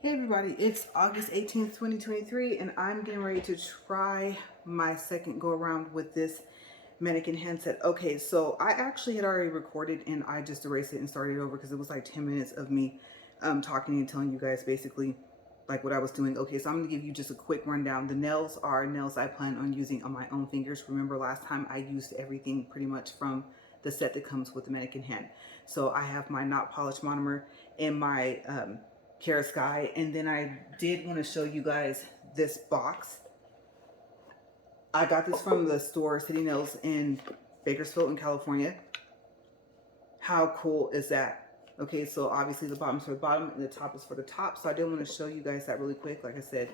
Hey everybody, it's August 18th, 2023, and I'm getting ready to try my second go around with this mannequin handset. Okay, so I actually had already recorded and I just erased it and started over because it was like 10 minutes of me talking and telling you guys basically like what I was doing. Okay, so I'm gonna give you just a quick rundown. The nails are nails I plan on using on my own fingers. Remember last time I used everything pretty much from the set that comes with the mannequin hand. So I have my not polished monomer and my Kara Sky, and then I did want to show you guys this box. I got this from the store City Nails in Bakersfield in California. How cool is that? Okay, so obviously the bottom's for the bottom and the top is for the top. So I did want to show you guys that really quick. Like I said,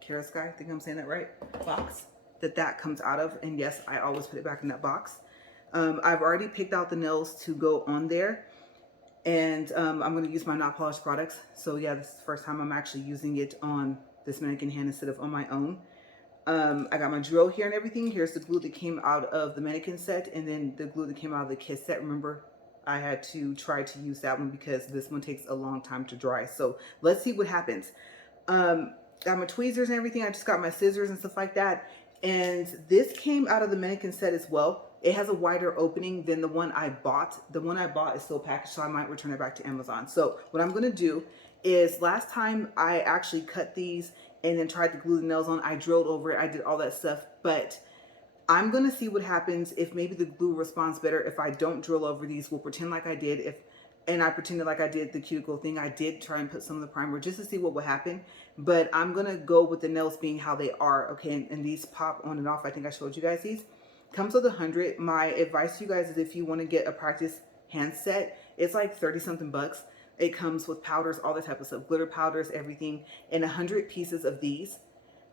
Kara Sky, I think I'm saying that right, box that comes out of. And yes, I always put it back in that box. I've already picked out the nails to go on there. And I'm going to use my not polished products. So yeah, this is the first time I'm actually using it on this mannequin hand instead of on my own. I got my drill here and everything. Here's the glue that came out of the mannequin set, and then the glue that came out of the Kiss set. Remember, I had to try to use that one because this one takes a long time to dry. So let's see what happens. Got my tweezers and everything. I just got my scissors and stuff like that. And this came out of the mannequin set as well. It has a wider opening than the one I bought. The one I bought is still packaged, so I might return it back to Amazon. So what I'm gonna do is, last time I actually cut these and then tried to glue the nails on, I drilled over it, I did all that stuff, but I'm gonna see what happens if maybe the glue responds better if I don't drill over these. We'll pretend like I did. And I pretended like I did the cuticle thing. I did try and put some of the primer just to see what would happen, but I'm gonna go with the nails being how they are. Okay, and these pop on and off. I think I showed you guys these. Comes with 100. My advice to you guys is, if you want to get a practice hand set, it's like 30 something bucks. It comes with powders, all that type of stuff, glitter powders, everything, and 100 pieces of these.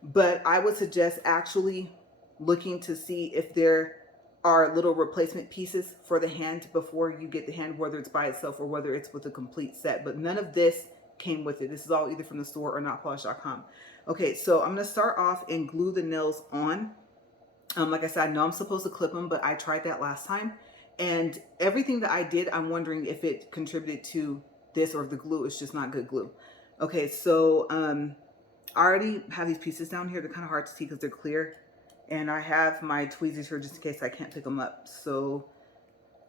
But I would suggest actually looking to see if there are little replacement pieces for the hand before you get the hand, whether it's by itself or whether it's with a complete set. But none of this came with it. This is all either from the store or notpolish.com. Okay, so I'm gonna start off and glue the nails on. Like I said, I know I'm supposed to clip them, but I tried that last time. And everything that I did, I'm wondering if it contributed to this or if the glue is just not good glue. Okay, so I already have these pieces down here. They're kind of hard to see because they're clear. And I have my tweezers here just in case I can't pick them up. So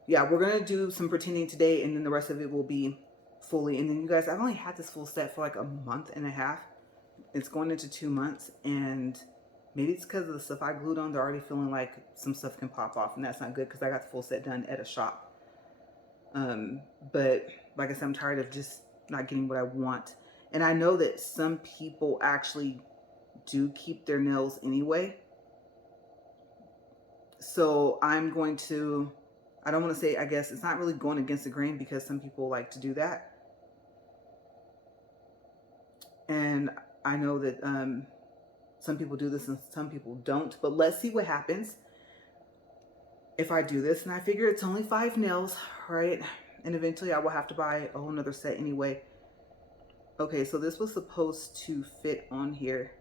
yeah, we're going to do some pretending today, and then the rest of it will be fully. And then you guys, I've only had this full set for like a month and a half. It's going into 2 months, and maybe it's because of the stuff I glued on. They're already feeling like some stuff can pop off, and that's not good because I got the full set done at a shop. But like I said, I'm tired of just not getting what I want. And I know that some people actually do keep their nails anyway. So I'm going to, I don't want to say, I guess it's not really going against the grain because some people like to do that. And I know that some people do this and some people don't, but let's see what happens if I do this. And I figure it's only 5 nails, right? And eventually I will have to buy a whole nother set anyway. Okay, so this was supposed to fit on here.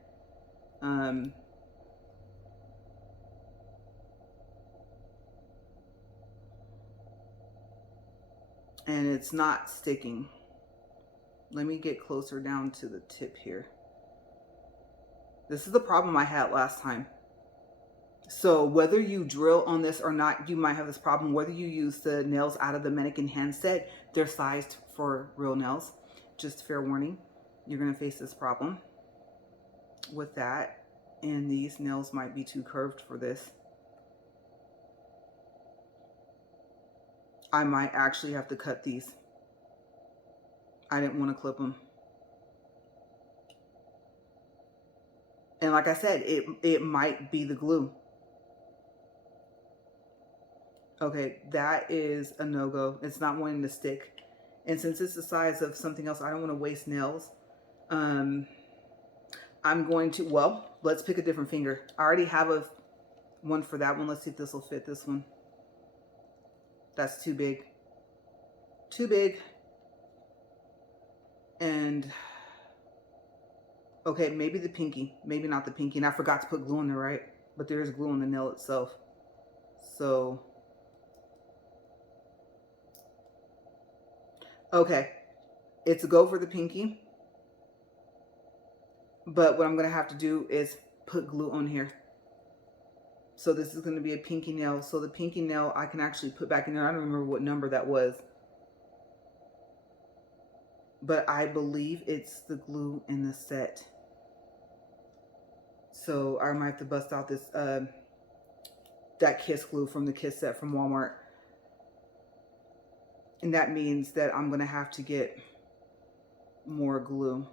And it's not sticking. Let me get closer down to the tip here. This is the problem I had last time. So whether you drill on this or not, you might have this problem. Whether you use the nails out of the mannequin hand set, they're sized for real nails. Just fair warning, you're gonna face this problem with that. And these nails might be too curved for this. I might actually have to cut these. I didn't want to clip them. And like I said, it might be the glue. Okay, that is a no-go. It's not wanting to stick. And since it's the size of something else, I don't want to waste nails. I'm going to, well, let's pick a different finger. I already have one for that one. Let's see if this will fit this one. That's too big. Too big. And okay, maybe the pinky, maybe not the pinky. And I forgot to put glue in there, right? But there is glue on the nail itself. So, okay, it's a go for the pinky. But what I'm going to have to do is put glue on here. So this is going to be a pinky nail. So the pinky nail I can actually put back in there. I don't remember what number that was. But I believe it's the glue in the set. So I might have to bust out this that Kiss glue from the Kiss set from Walmart. And that means that I'm going to have to get more glue.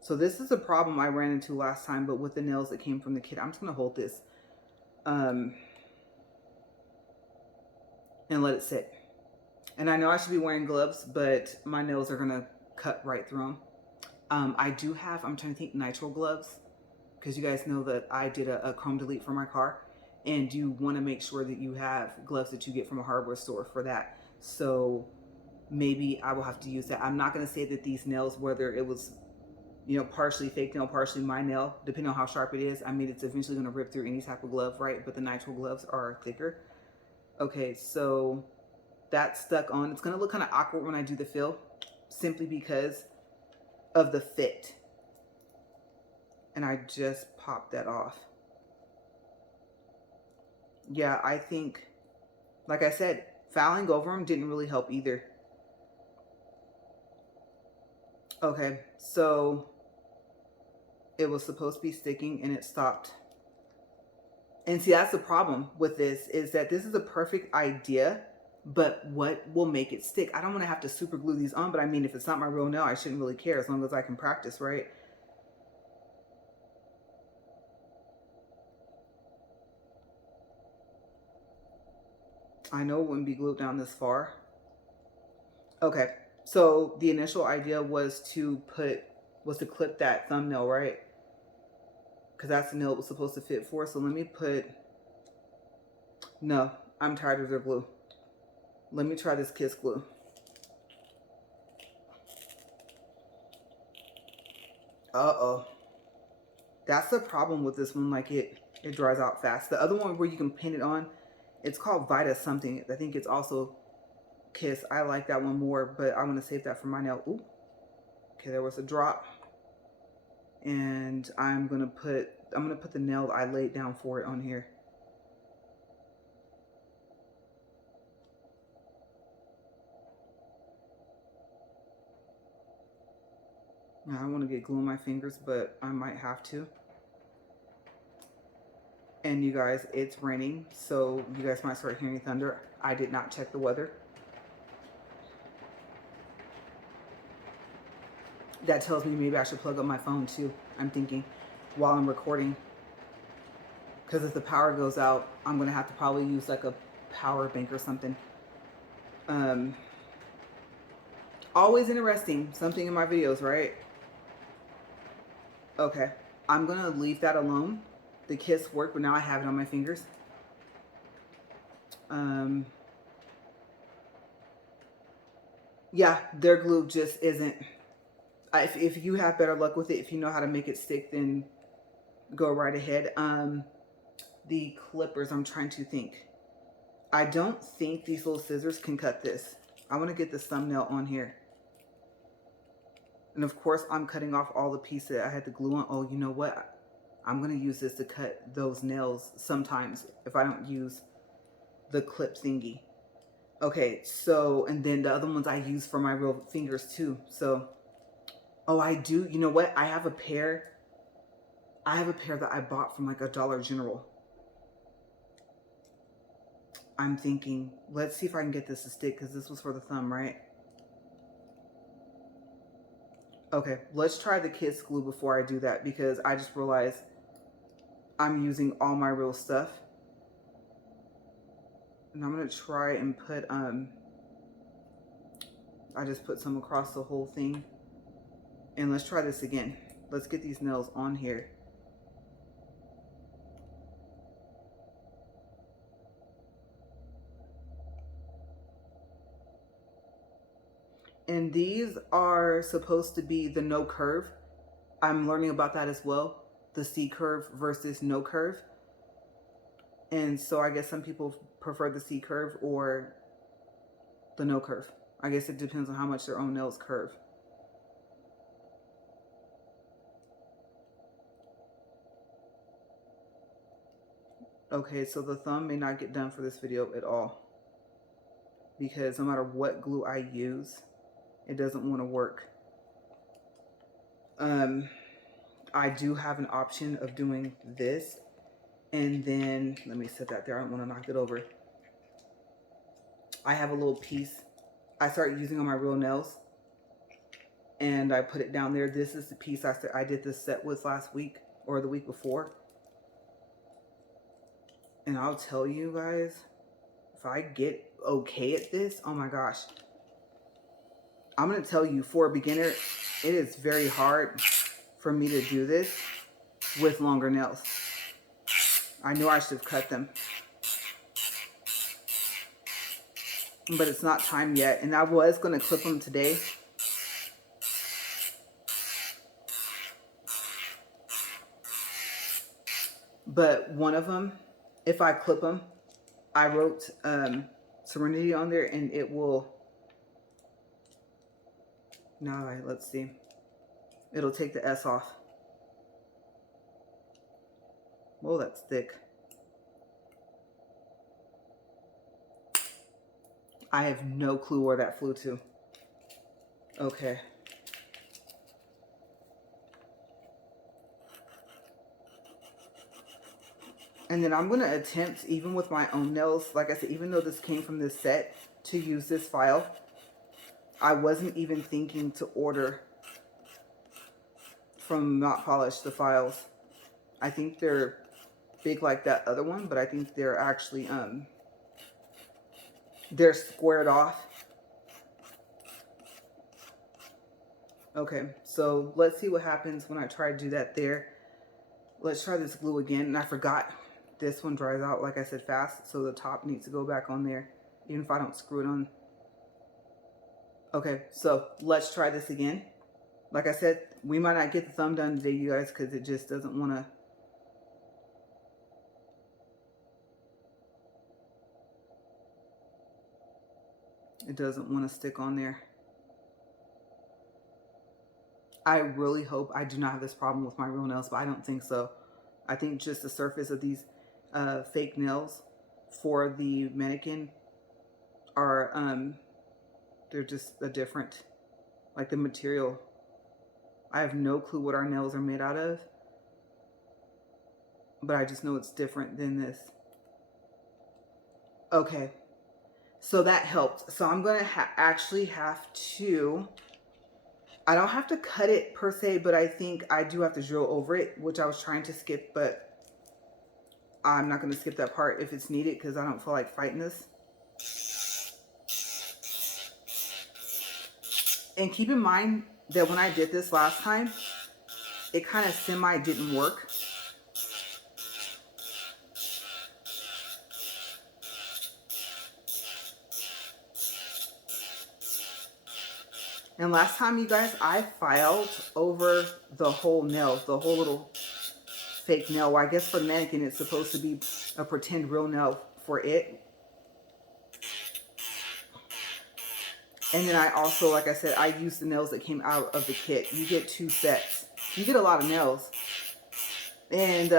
So this is a problem I ran into last time, but with the nails that came from the kit. I'm just going to hold this and let it sit. And I know I should be wearing gloves, but my nails are going to cut right through them. I do have, I'm trying to think, nitrile gloves, because you guys know that I did a chrome delete for my car, and you want to make sure that you have gloves that you get from a hardware store for that. So maybe I will have to use that. I'm not going to say that these nails, whether it was, you know, partially fake nail, partially my nail, depending on how sharp it is. I mean, it's eventually going to rip through any type of glove, right? But the nitrile gloves are thicker. Okay, so that's stuck on. It's going to look kind of awkward when I do the fill, simply because of the fit. And I just popped that off. Yeah, I think, like I said, filing over them didn't really help either. Okay, so it was supposed to be sticking and it stopped. And see, that's the problem with this, is that this is a perfect idea, but what will make it stick? I don't want to have to super glue these on, but I mean, if it's not my real nail, I shouldn't really care as long as I can practice, right? I know it wouldn't be glued down this far. Okay, so the initial idea was to clip that thumbnail, right? Because that's the nail it was supposed to fit for. So let me put, no, I'm tired of their glue. Let me try this Kiss glue. Uh-oh. That's the problem with this one, like it dries out fast. The other one where you can pin it on, it's called Vita something. I think it's also Kiss. I like that one more, but I'm gonna save that for my nail. Ooh. Okay, there was a drop. And I'm gonna put the nail I laid down for it on here. Now, I want to get glue on my fingers, but I might have to. And you guys, it's raining, so you guys might start hearing thunder. I did not check the weather. That tells me maybe I should plug up my phone too, I'm thinking, while I'm recording. Because if the power goes out, I'm going to have to probably use like a power bank or something. Always interesting, something in my videos, right? Okay, I'm going to leave that alone. The Kiss worked, but now I have it on my fingers. Yeah, their glue just isn't. If you have better luck with it, if you know how to make it stick, then go right ahead. The clippers, I'm trying to think. I don't think these little scissors can cut this. I want to get this thumbnail on here. And of course, I'm cutting off all the pieces I had to glue on. Oh, you know what? I'm going to use this to cut those nails sometimes if I don't use the clip thingy. Okay, so, and then the other ones I use for my real fingers too. So, oh, I do. You know what? I have a pair that I bought from like a Dollar General. I'm thinking, let's see if I can get this to stick, because this was for the thumb, right? Okay, let's try the Kiss glue before I do that, because I just realized I'm using all my real stuff. And I'm going to try and put, I just put some across the whole thing. And let's try this again. Let's get these nails on here. And these are supposed to be the no curve. I'm learning about that as well. The C curve versus no curve. And so I guess some people prefer the C curve or the no curve. I guess it depends on how much their own nails curve. Okay, so the thumb may not get done for this video at all, because no matter what glue I use, it doesn't want to work. I do have an option of doing this, and then let me set that there. I don't want to knock it over. I have a little piece I started using on my real nails, and I put it down there. This is the piece I did this set with last week or the week before. And I'll tell you guys, if I get okay at this, oh my gosh. I'm going to tell you, for a beginner, it is very hard for me to do this with longer nails. I knew I should have cut them, but it's not time yet. And I was going to clip them today. But one of them, if I clip them, I wrote Serenity on there, and it will, now let's see, it'll take the S off. Whoa, that's thick. I have no clue where that flew to. Okay. And then I'm going to attempt, even with my own nails, like I said, even though this came from this set, to use this file. I wasn't even thinking to order from Not Polished the files. I think they're big like that other one, but I think they're actually, they're squared off. Okay, so let's see what happens when I try to do that there. Let's try this glue again. And I forgot, this one dries out, like I said, fast, so the top needs to go back on there, even if I don't screw it on. Okay, so let's try this again. Like I said, we might not get the thumb done today, you guys, because it just doesn't want to. It doesn't want to stick on there. I really hope I do not have this problem with my real nails, but I don't think so. I think just the surface of these fake nails for the mannequin are, they're just a different, like the material. I have no clue what our nails are made out of, but I just know it's different than this. Okay, so that helped. So I'm gonna actually have to, I don't have to cut it per se, but I think I do have to drill over it, which I was trying to skip, but I'm not going to skip that part if it's needed because I don't feel like fighting this. And keep in mind that when I did this last time, it kind of semi didn't work. And last time, you guys, I filed over the whole nail, the whole little fake nail. Well, I guess for the mannequin, it's supposed to be a pretend real nail for it. And then I also, like I said, I used the nails that came out of the kit. You get 2 sets. You get a lot of nails. And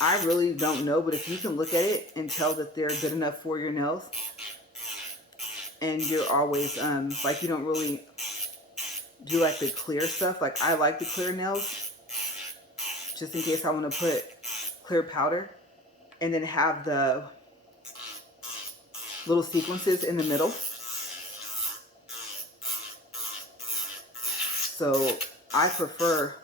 I really don't know, but if you can look at it and tell that they're good enough for your nails, and you're always, like, you don't really do like the clear stuff. Like, I like the clear nails, just in case I want to put clear powder, and then have the little sequences in the middle. So I prefer,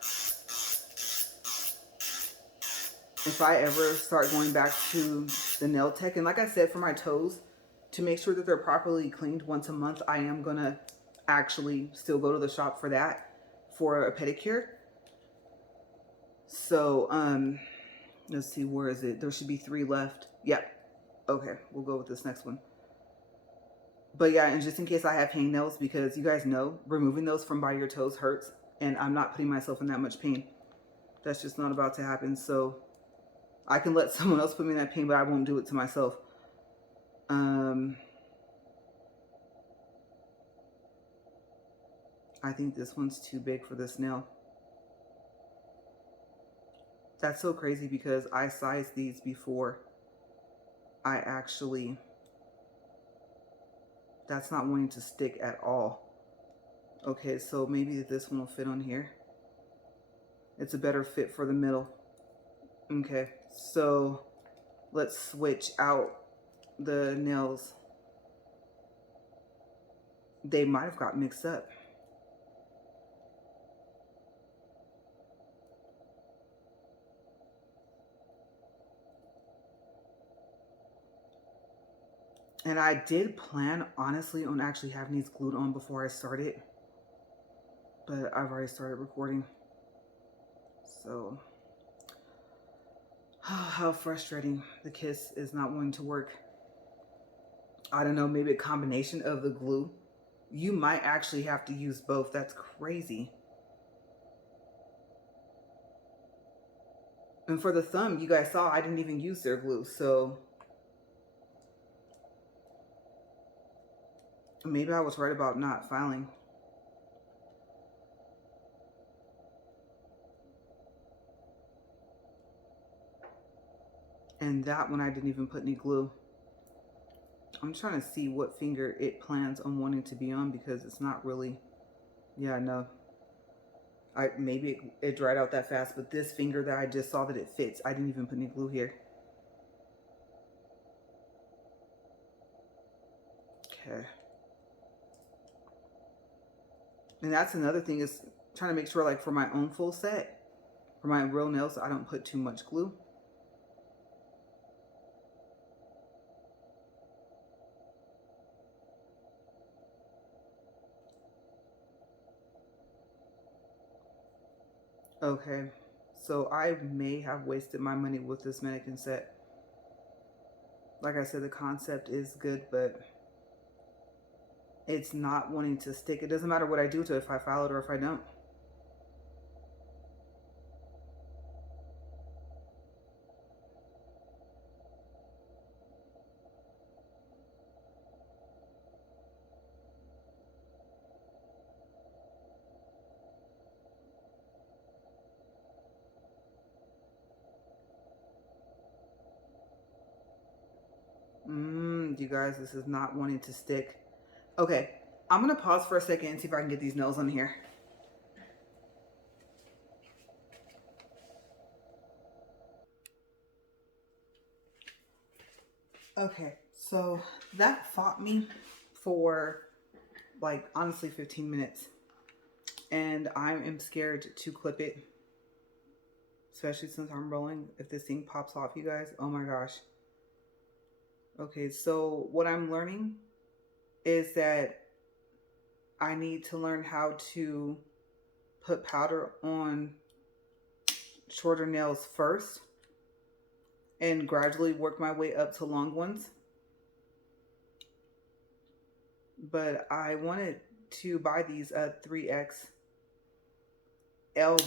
if I ever start going back to the nail tech, and like I said, for my toes, to make sure that they're properly cleaned once a month, I am going to actually still go to the shop for that, for a pedicure. So, let's see, where is it? There should be 3 left. Yep. Okay, we'll go with this next one. But yeah, and just in case I have hangnails, because you guys know removing those from by your toes hurts, and I'm not putting myself in that much pain. That's just not about to happen. So I can let someone else put me in that pain, but I won't do it to myself. I think this one's too big for this nail. That's so crazy because I sized these before I actually, that's not wanting to stick at all. Okay, so maybe this one will fit on here. It's a better fit for the middle. Okay, so let's switch out the nails. They might have got mixed up. And I did plan, honestly, on actually having these glued on before I started. But I've already started recording. So, how frustrating. The kiss is not wanting to work. I don't know, maybe a combination of the glue. You might actually have to use both. That's crazy. And for the thumb, you guys saw I didn't even use their glue. So maybe I was right about not filing. And that one I didn't even put any glue. I'm trying to see what finger it plans on wanting to be on because it's not really, yeah, no. Maybe it dried out that fast, but this finger that I just saw that it fits, I didn't even put any glue here. Okay. And that's another thing is trying to make sure, like for my own full set, for my real nails, I don't put too much glue. Okay, so I may have wasted my money with this mannequin set. Like I said, the concept is good, but it's not wanting to stick. It doesn't matter what I do to it, if I file it or if I don't. You guys, this is not wanting to stick. Okay, I'm gonna pause for a second and see if I can get these nails on here. Okay, so that fought me for like honestly 15 minutes. And I am scared to clip it. Especially since I'm rolling. If this thing pops off, you guys, oh my gosh. Okay, so what I'm learning is that I need to learn how to put powder on shorter nails first and gradually work my way up to long ones. But I wanted to buy these 3XL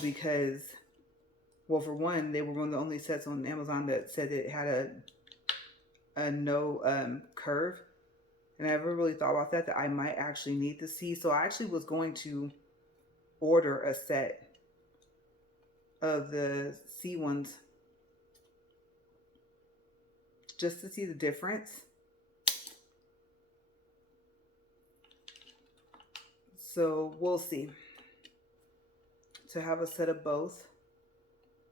because, well, for one, they were one of the only sets on Amazon that said it had a no curve. And I never really thought about that I might actually need the C. So I actually was going to order a set of the C ones just to see the difference. So we'll see. To have a set of both.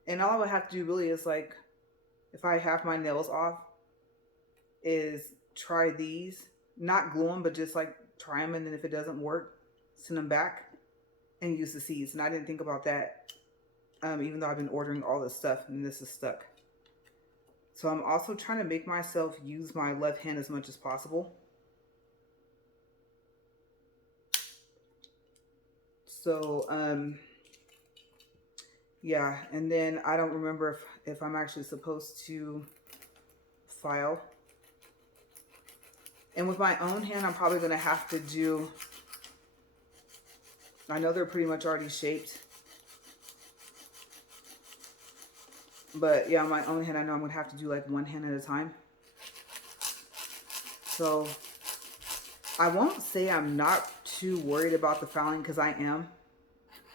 And all I would have to do really is, like, if I have my nails off, is try these. Not glue them, but just like try them, and then if it doesn't work, send them back and use the C's. And I didn't think about that, even though I've been ordering all this stuff and this is stuck. So I'm also trying to make myself use my left hand as much as possible. So, yeah, and then I don't remember if I'm actually supposed to file. And with my own hand, I'm probably going to have to do, I know they're pretty much already shaped. But yeah, my own hand, I know I'm going to have to do like one hand at a time. So I won't say I'm not too worried about the filing, because I am.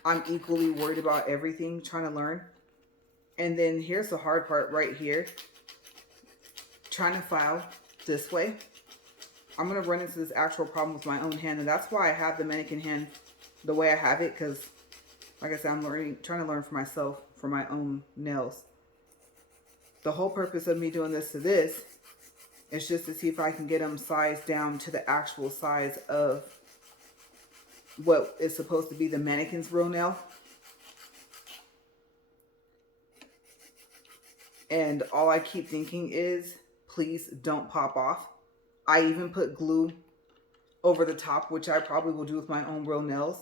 I'm equally worried about everything, trying to learn. And then here's the hard part right here. trying to file this way, I'm going to run into this actual problem with my own hand. And that's why I have the mannequin hand the way I have it. Because, like I said, I'm trying to learn for myself, for my own nails. The whole purpose of me doing this to this is just to see if I can get them sized down to the actual size of what is supposed to be the mannequin's real nail. And all I keep thinking is, please don't pop off. I even put glue over the top, which I probably will do with my own real nails.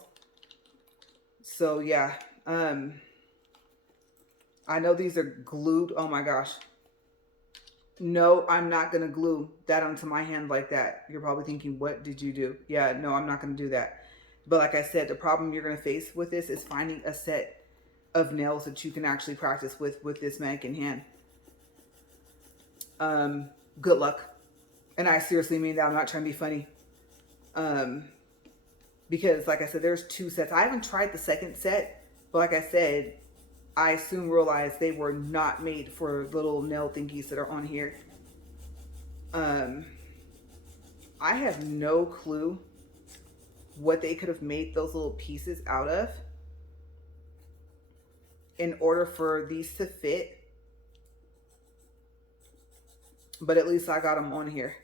So yeah, I know these are glued. Oh my gosh. No, I'm not going to glue that onto my hand like that. You're probably thinking, what did you do? Yeah, no, I'm not going to do that. But like I said, the problem you're going to face with this is finding a set of nails that you can actually practice with this mannequin hand. Good luck. And I seriously mean that. I'm not trying to be funny. Because like I said, there's 2 sets. I haven't tried the second set, but like I said, I soon realized they were not made for little nail thingies that are on here. I have no clue what they could have made those little pieces out of in order for these to fit. But at least I got them on here.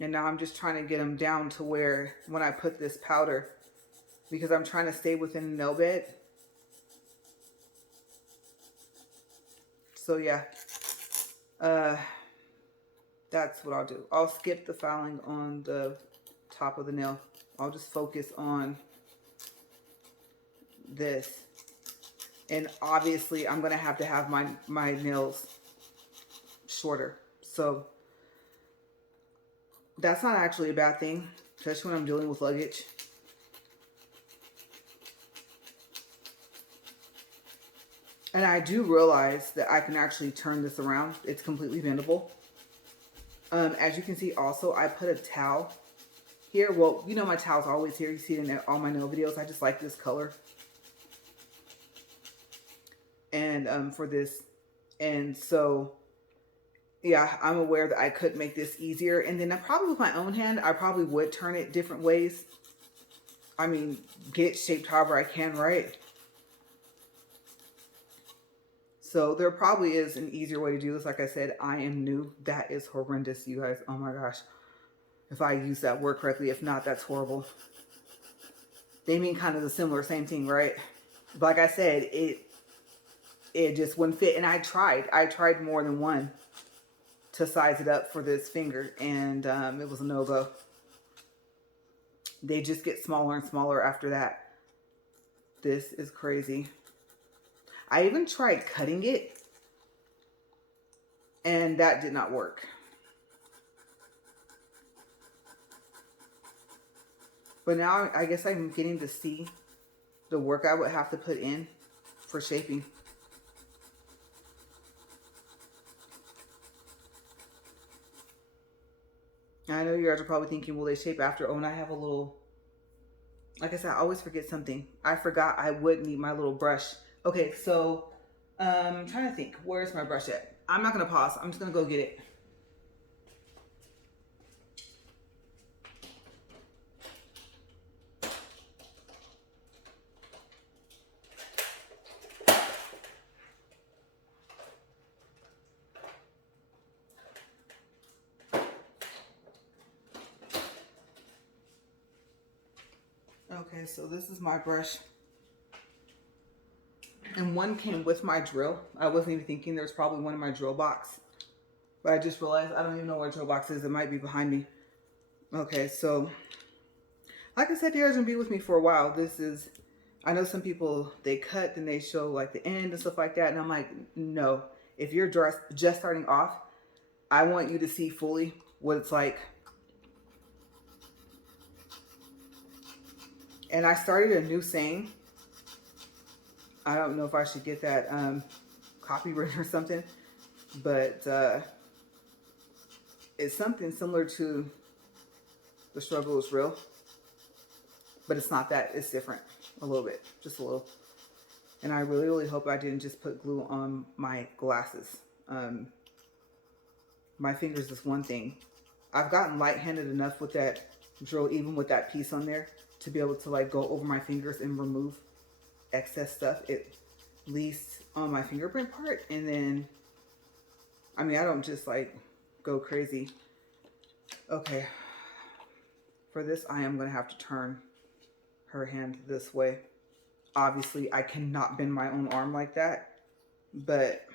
And now I'm just trying to get them down to where when I put this powder, because I'm trying to stay within the nail bed. So yeah, that's what I'll do. I'll skip the filing on the top of the nail. I'll just focus on this. And obviously I'm going to have my nails shorter. So that's not actually a bad thing, especially when I'm dealing with luggage. And I do realize that I can actually turn this around. It's completely bendable. As you can see also, I put a towel here. Well, you know my towel's always here. You see it in all my nail videos. I just like this color. And for this. And so, yeah, I'm aware that I could make this easier. And then probably with my own hand, I probably would turn it different ways. I mean, get it shaped however I can, right? So there probably is an easier way to do this. Like I said, I am new. That is horrendous, you guys. Oh my gosh. If I use that word correctly. If not, that's horrible. They mean kind of the similar, same thing, right? But like I said, it just wouldn't fit. And I tried more than one to size it up for this finger. And it was a no-go. They just get smaller and smaller after that. This is crazy. I even tried cutting it, and that did not work. But now I guess I'm getting to see the work I would have to put in for shaping. I know you guys are probably thinking, will they shape after? Oh, and I have a little, like I said, I always forget something. I forgot I would need my little brush. Okay, so I'm trying to think. Where's my brush at? I'm not going to pause. I'm just going to go get it. Okay, so this is my brush. And one came with my drill. I wasn't even thinking there was probably one in my drill box. But I just realized I don't even know where drill box is. It might be behind me. Okay, so like I said, you guys are going to be with me for a while. This is, I know some people, they cut and they show like the end and stuff like that. And I'm like, no. If you're just starting off, I want you to see fully what it's like. And I started a new saying. I don't know if I should get that copyright or something, but it's something similar to the struggle is real, but it's not that. It's different a little bit, just a little. And I really, really hope I didn't just put glue on my glasses. My fingers is one thing. I've gotten light-handed enough with that drill, even with that piece on there, to be able to like go over my fingers and remove excess stuff, at least on my fingerprint part. And then, I mean, I don't just like go crazy. Okay, for this, I am going to have to turn her hand this way. Obviously, I cannot bend my own arm like that, but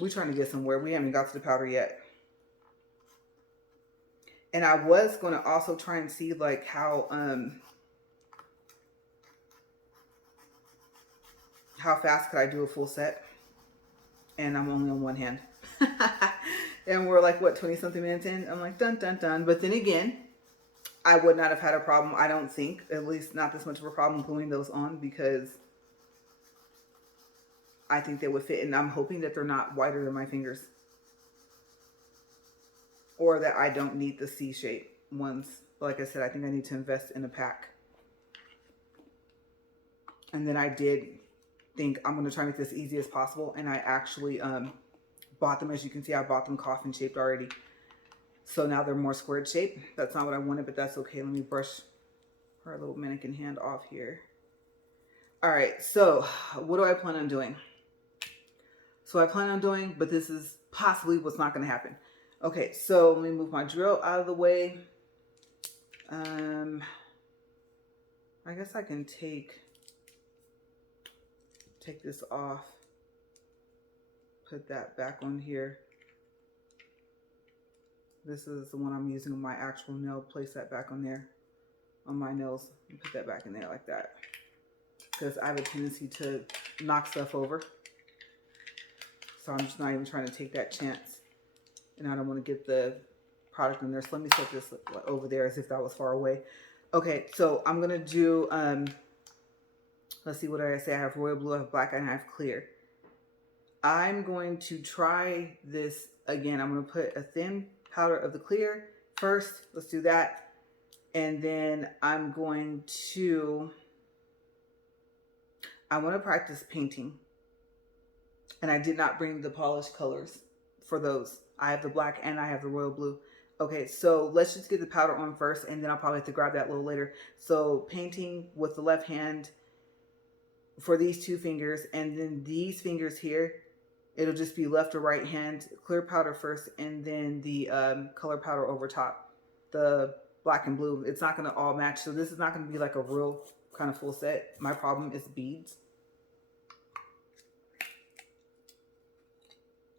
we're trying to get somewhere. We haven't got to the powder yet. And I was going to also try and see like how fast could I do a full set. And I'm only on one hand. And we're like, what, 20 something minutes in? I'm like, dun, dun, dun. But then again, I would not have had a problem, I don't think, at least not this much of a problem gluing those on, because I think they would fit. And I'm hoping that they're not wider than my fingers, or that I don't need the C-shape ones. But like I said, I think I need to invest in a pack. And then I did think I'm going to try and make this easy as possible. And I actually bought them. As you can see, I bought them coffin shaped already. So now they're more squared shape. That's not what I wanted, but that's okay. Let me brush her little mannequin hand off here. All right, so what do I plan on doing? But this is possibly what's not going to happen. Okay, so let me move my drill out of the way. I guess I can take this off, put that back on here. This is the one I'm using on my actual nail. Place that back on there on my nails and put that back in there like that, because I have a tendency to knock stuff over. So I'm just not even trying to take that chance. And I don't want to get the product in there. So let me set this over there as if that was far away. Okay, so I'm going to do, let's see, what did I say? I have royal blue, I have black, and I have clear. I'm going to try this again. I'm going to put a thin powder of the clear first. Let's do that. And then I'm going to, I want to practice painting. And I did not bring the polished colors for those. I have the black and I have the royal blue. Okay, so let's just get the powder on first, and then I'll probably have to grab that a little later. So painting with the left hand for these two fingers, and then these fingers here, it'll just be left or right hand. Clear powder first, and then the color powder over top. The black and blue, it's not going to all match. So this is not going to be like a real kind of full set. My problem is beads.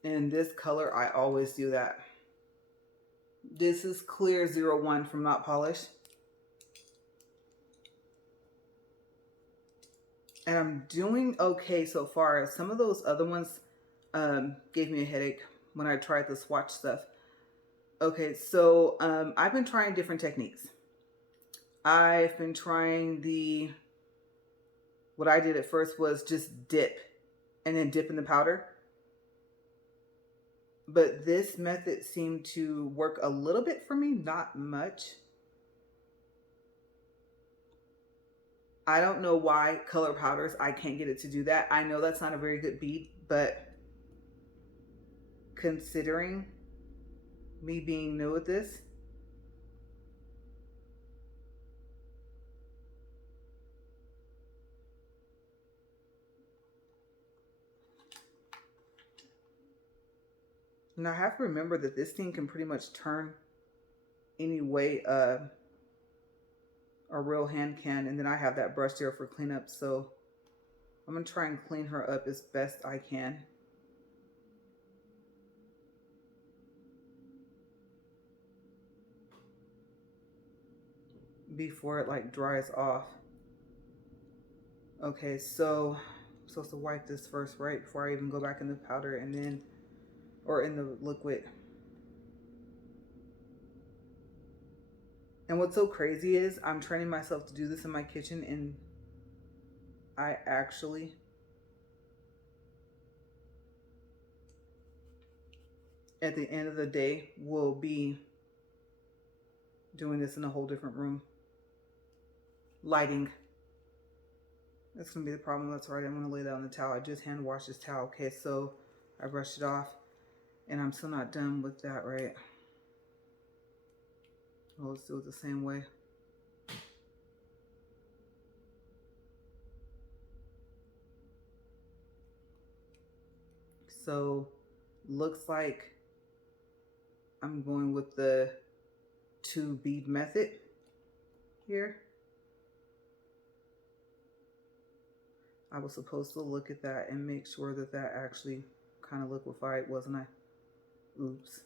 And this color, I always do that. This is clear 01 from Not Polished. And I'm doing okay so far. Some of those other ones gave me a headache when I tried the swatch stuff. Okay, so I've been trying different techniques. I've been trying what I did at first was just dip and then dip in the powder. But this method seemed to work a little bit for me, not much. I don't know why color powders, I can't get it to do that. I know that's not a very good bead, but considering me being new at this, and I have to remember that this thing can pretty much turn any way a real hand can. And then I have that brush there for cleanup. So I'm going to try and clean her up as best I can. Before it like dries off. Okay, so I'm supposed to wipe this first, right? Before I even go back in the powder and then, or in the liquid. And what's so crazy is I'm training myself to do this in my kitchen, and I actually at the end of the day will be doing this in a whole different room. Lighting. That's gonna be the problem. That's right. I'm gonna lay that on the towel. I just hand washed this towel. Okay, so I brushed it off, and I'm still not done with that, right? Well, let's do it the same way. So, looks like I'm going with the 2 bead method here. I was supposed to look at that and make sure that that actually kind of liquefied, wasn't I? Oops.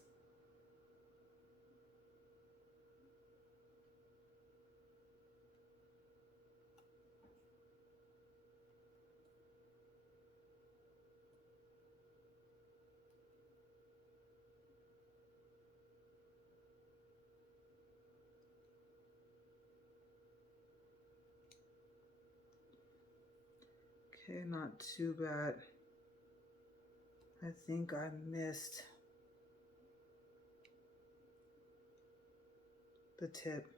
Okay, not too bad. I think I missed the tip.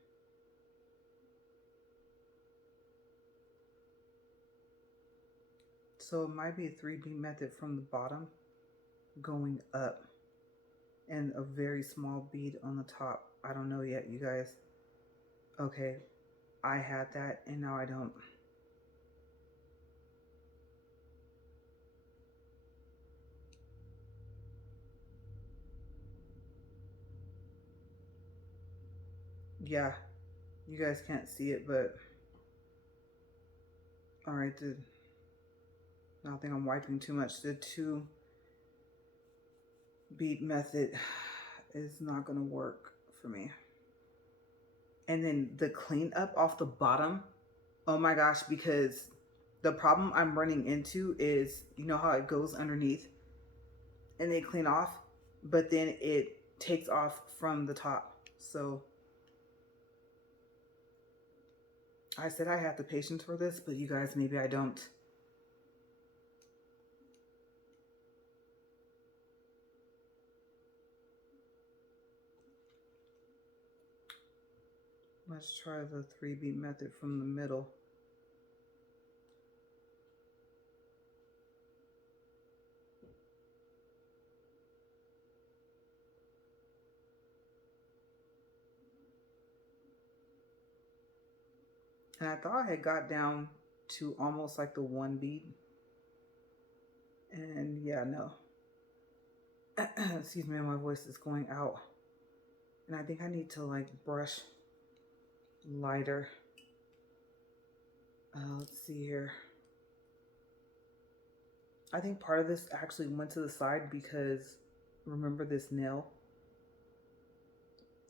So it might be a 3-bead method from the bottom going up and a very small bead on the top. I don't know yet, you guys. Okay, I had that and now I don't. Yeah, you guys can't see it, but all right, I don't think I'm wiping too much. The 2-bead method is not gonna work for me. And then the cleanup off the bottom, oh my gosh, because the problem I'm running into is, you know how it goes underneath and they clean off, but then it takes off from the top. So I said I have the patience for this, but you guys, maybe I don't. Let's try the 3-bead method from the middle. And I thought I had got down to almost like the 1 bead. And yeah, no. Excuse me, my voice is going out. And I think I need to like brush lighter. Let's see here. I think part of this actually went to the side because remember this nail?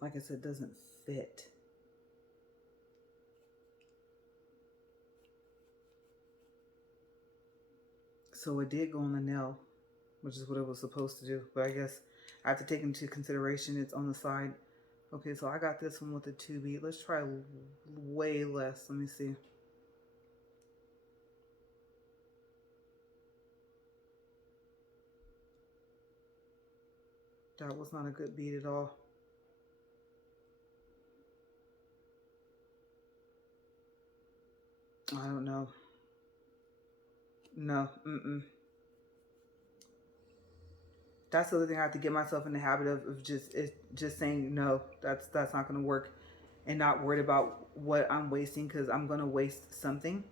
Like I said, doesn't fit. So it did go on the nail, which is what it was supposed to do. But I guess I have to take into consideration it's on the side. Okay, so I got this one with the 2-bead. Let's try way less. Let me see. That was not a good bead at all. I don't know. No, That's the other thing I have to get myself in the habit of just saying no. That's not going to work, and not worried about what I'm wasting because I'm going to waste something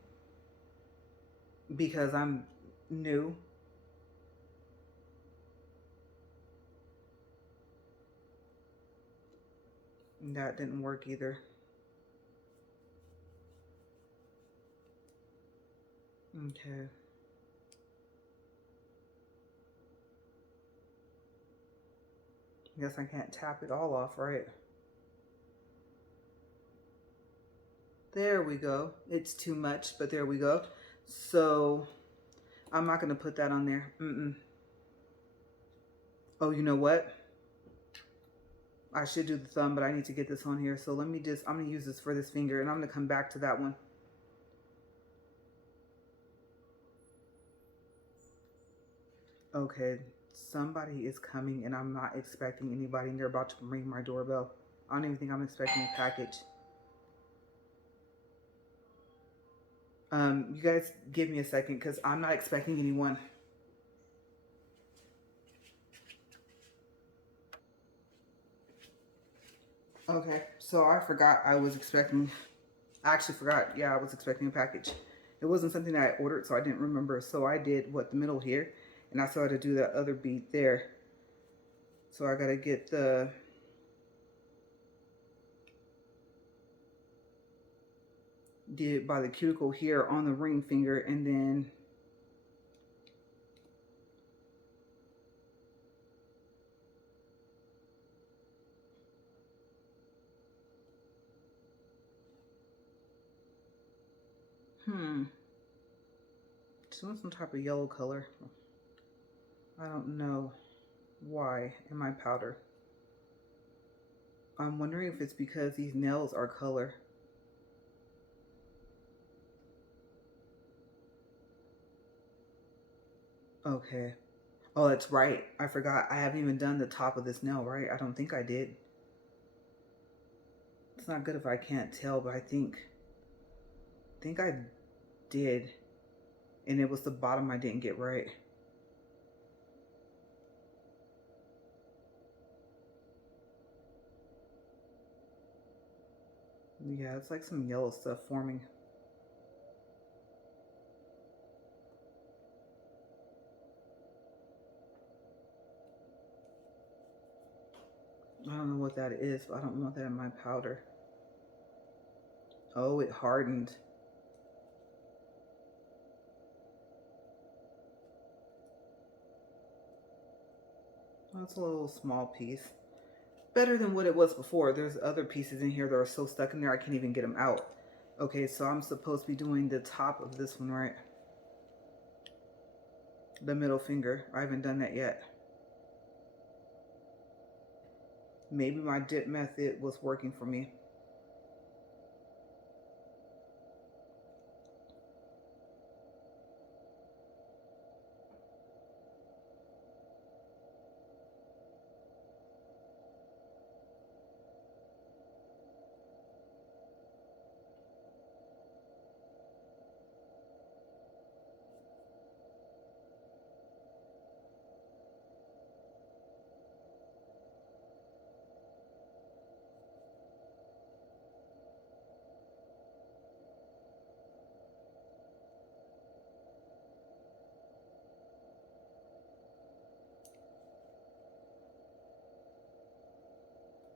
because I'm new. That didn't work either. Okay. Guess I can't tap it all off, right? There we go. It's too much, but there we go. So I'm not going to put that on there. Oh, you know what? I should do the thumb, but I need to get this on here. So let me I'm going to use this for this finger, and I'm going to come back to that one. Okay, somebody is coming, and I'm not expecting anybody, and they're about to ring my doorbell. I don't even think I'm expecting a package. You guys give me a second because I'm not expecting anyone. Okay, so I forgot I was expecting, I actually forgot, yeah, I was expecting a package. It wasn't something that I ordered, so I didn't remember. So I did what the middle here, and I still had to do that other bead there. So I gotta get the, did by the cuticle here on the ring finger, and then doing some type of yellow color. I don't know why in my powder. I'm wondering if it's because these nails are color. Okay. Oh, that's right. I forgot. I haven't even done the top of this nail, right? I don't think I did. It's not good if I can't tell, but I think I did. And it was the bottom I didn't get right. Yeah, it's like some yellow stuff forming. I don't know what that is, but I don't want that in my powder. Oh, it hardened. Oh, it's a little small piece. Better than what it was before. There's other pieces in here that are so stuck in there I can't even get them out. Okay, so I'm supposed to be doing the top of this one, right? The middle finger. I haven't done that yet. Maybe my dip method was working for me.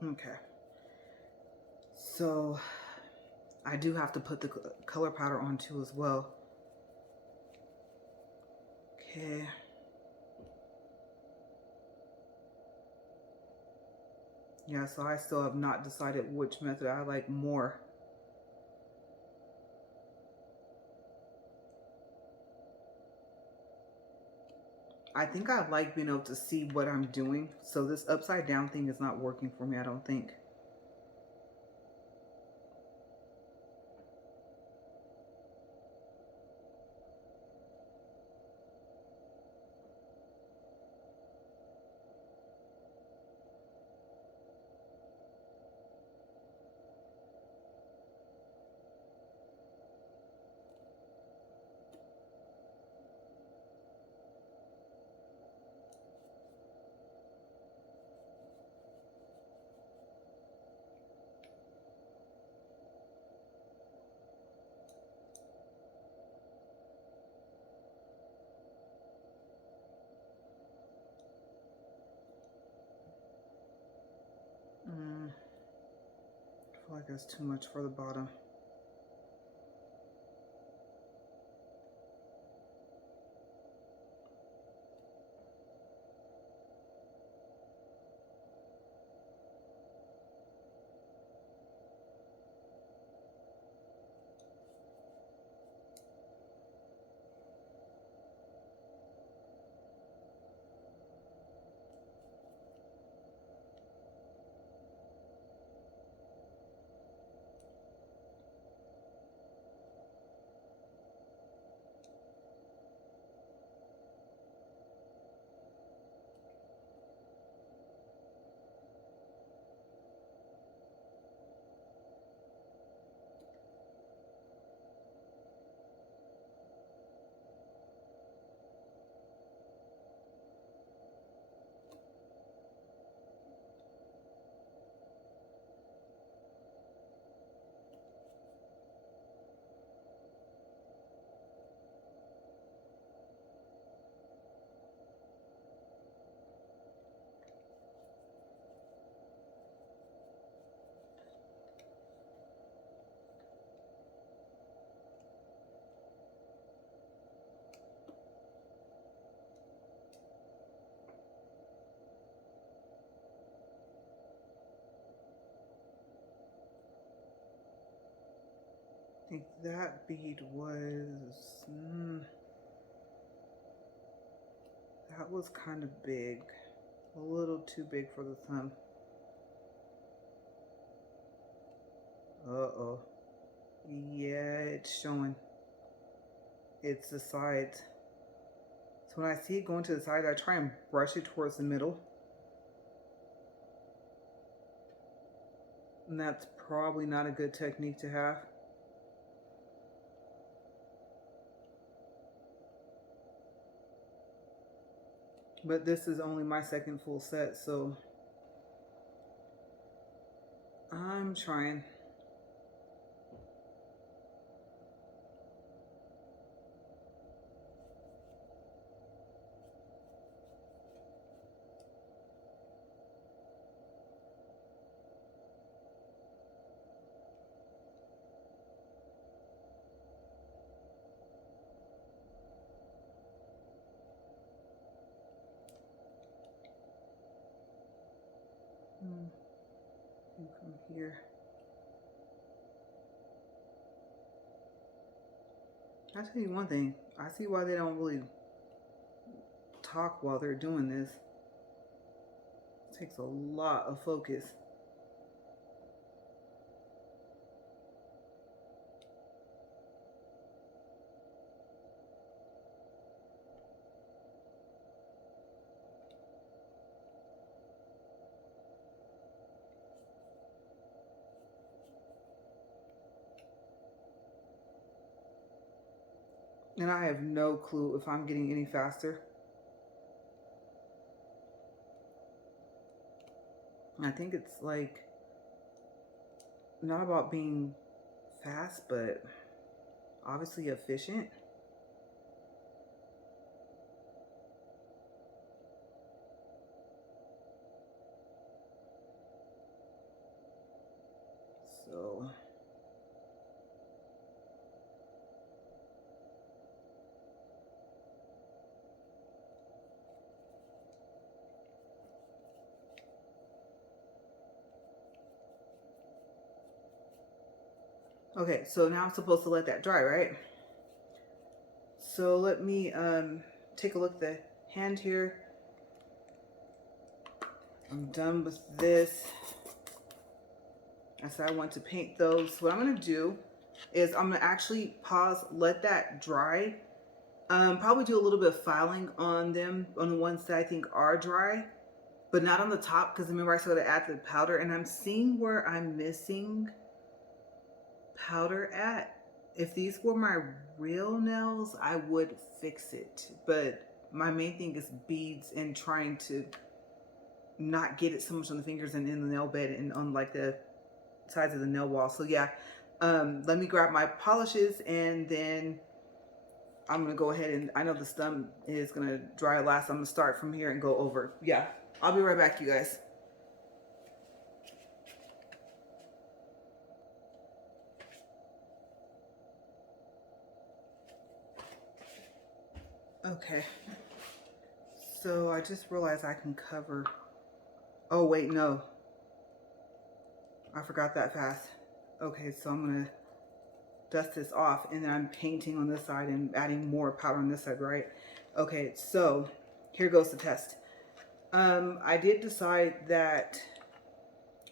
Okay. So I do have to put the color powder on too as well. Okay. Yeah, so I still have not decided which method I like more. I think I like being able to see what I'm doing. So this upside down thing is not working for me, I don't think. I feel like that's too much for the bottom. think that bead was, that was kind of big. A little too big for the thumb. Uh-oh. Yeah, it's showing. It's the sides. So when I see it going to the side, I try and brush it towards the middle. And that's probably not a good technique to have. But this is only my second full set, so I'm trying. And from here. I'll tell you one thing. I see why they don't really talk while they're doing this. It takes a lot of focus. And I have no clue if I'm getting any faster. I think it's like not about being fast, but obviously efficient. So okay, so now I'm supposed to let that dry, right? So let me take a look at the hand here. I'm done with this. I said I want to paint those. What I'm gonna do is I'm gonna actually pause, let that dry. Probably do a little bit of filing on them, on the ones that I think are dry, but not on the top, because remember I said to add the powder, and I'm seeing where I'm missing powder at. If these were my real nails, I would fix it, but my main thing is beads and trying to not get it so much on the fingers and in the nail bed and on like the sides of the nail wall. So yeah, let me grab my polishes and then I'm gonna go ahead and, I know the stem is gonna dry last. I'm gonna start from here and go over. Yeah, I'll be right back, you guys. Okay, so I just realized I can cover, oh wait, no, I forgot that fast. Okay, so I'm gonna dust this off and then I'm painting on this side and adding more powder on this side, right? Okay, so here goes the test. I did decide that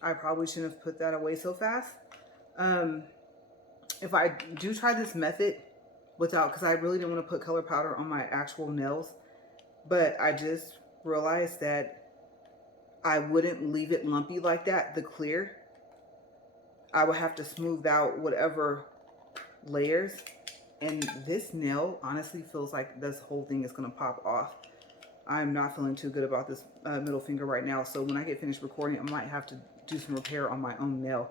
I probably shouldn't have put that away so fast. If I do try this method without, because I really didn't want to put color powder on my actual nails, but I just realized that I wouldn't leave it lumpy like that, the clear. I would have to smooth out whatever layers, and this nail honestly feels like this whole thing is gonna pop off. I'm not feeling too good about this middle finger right now, so when I get finished recording, I might have to do some repair on my own nail.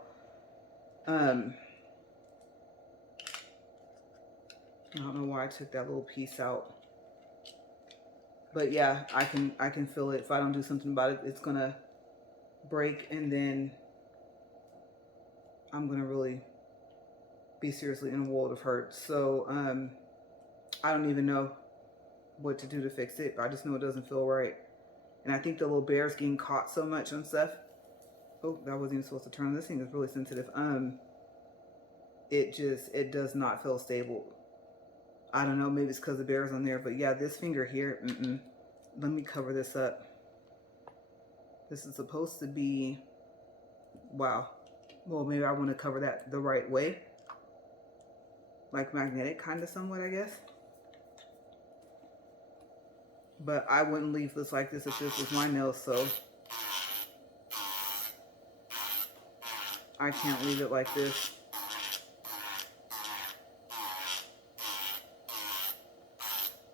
I don't know why I took that little piece out, but yeah, I can feel it. If I don't do something about it, it's gonna break, and then I'm gonna really be seriously in a world of hurt. So I don't even know what to do to fix it. I just know it doesn't feel right, and I think the little bear's getting caught so much on stuff. Oh, that wasn't even supposed to turn on. This thing is really sensitive. it does not feel stable. I don't know, maybe it's because the bear's on there, but yeah, this finger here, let me cover this up. This is supposed to be, wow. Well, maybe I want to cover that the right way. Like magnetic kind of somewhat, I guess. But I wouldn't leave this like this if this was my nail, so I can't leave it like this.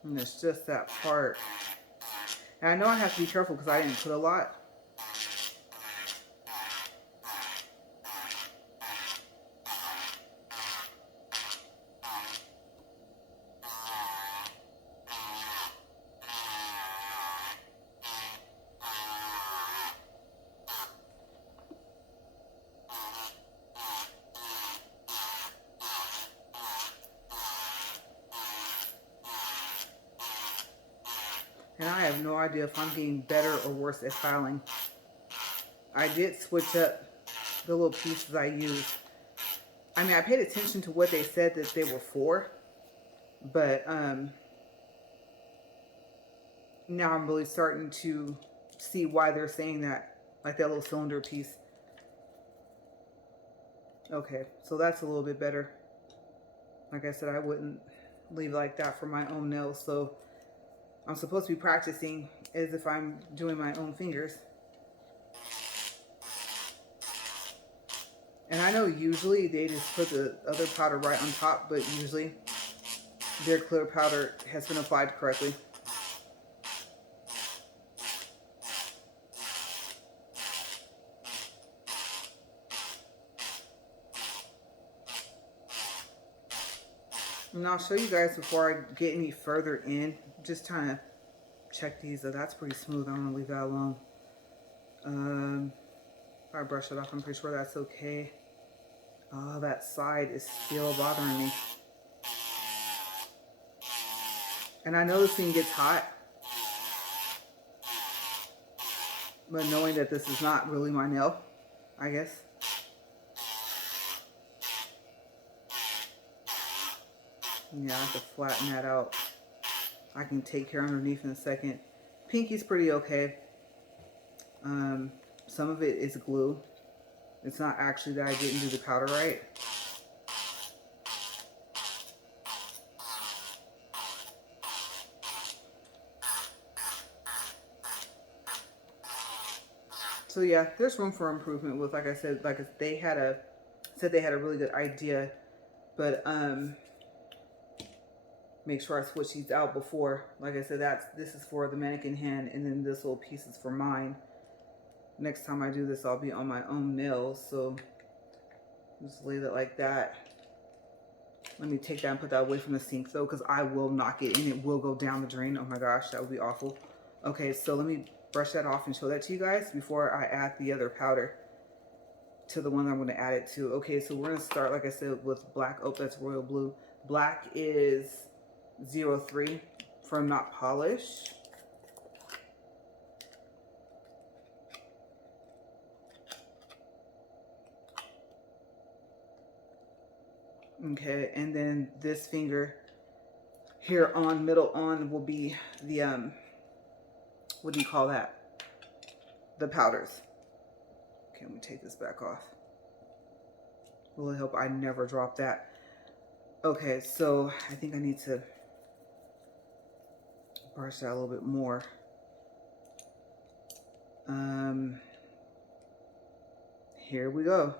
And it's just that part. And I know I have to be careful because I didn't put a lot. And I have no idea if I'm getting better or worse at filing. I did switch up the little pieces I used. I mean, I paid attention to what they said that they were for, but now I'm really starting to see why they're saying that, like that little cylinder piece. Okay, so that's a little bit better. Like I said, I wouldn't leave like that for my own nails, so I'm supposed to be practicing as if I'm doing my own fingers. And I know usually they just put the other powder right on top, but usually their clear powder has been applied correctly. And I'll show you guys before I get any further in, just trying to check these. That's pretty smooth. I'm going to leave that alone. If I brush it off, I'm pretty sure that's okay. Oh, that side is still bothering me. And I know this thing gets hot, but knowing that this is not really my nail, I guess. Yeah, I have to flatten that out. I can take care underneath in a second. Pinky's pretty okay. Some of it is glue. It's not actually that I didn't do the powder right. So yeah, there's room for improvement with, like I said, like they had a really good idea, but make sure I switch these out before. Like I said, this is for the mannequin hand, and then this little piece is for mine. Next time I do this, I'll be on my own nails, so just lay that like that. Let me take that and put that away from the sink though, because I will knock it and it will go down the drain. Oh my gosh, that would be awful. Okay, so let me brush that off and show that to you guys before I add the other powder to the one I'm going to add it to. Okay, so we're going to start, like I said, with black. Oh, that's royal blue. Black is 03 from Not Polish. Okay, and then this finger here on, middle on, will be the, what do you call that? The powders. Okay, let me take this back off. Really hope I never drop that. Okay, so I think I need to brush that a little bit more. Here we go.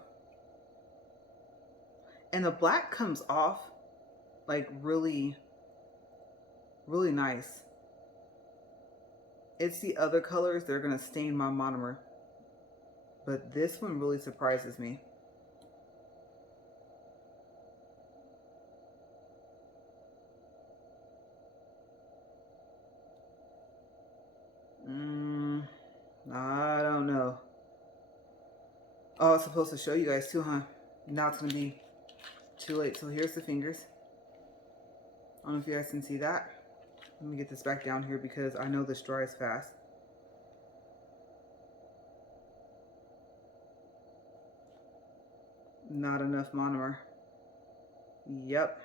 And the black comes off like really, really nice. It's the other colors that are going to stain my monomer. But this one really surprises me. I don't know. Oh, I was supposed to show you guys too, huh? Now it's going to be too late. So here's the fingers. I don't know if you guys can see that. Let me get this back down here because I know this dries fast. Not enough monomer. Yep,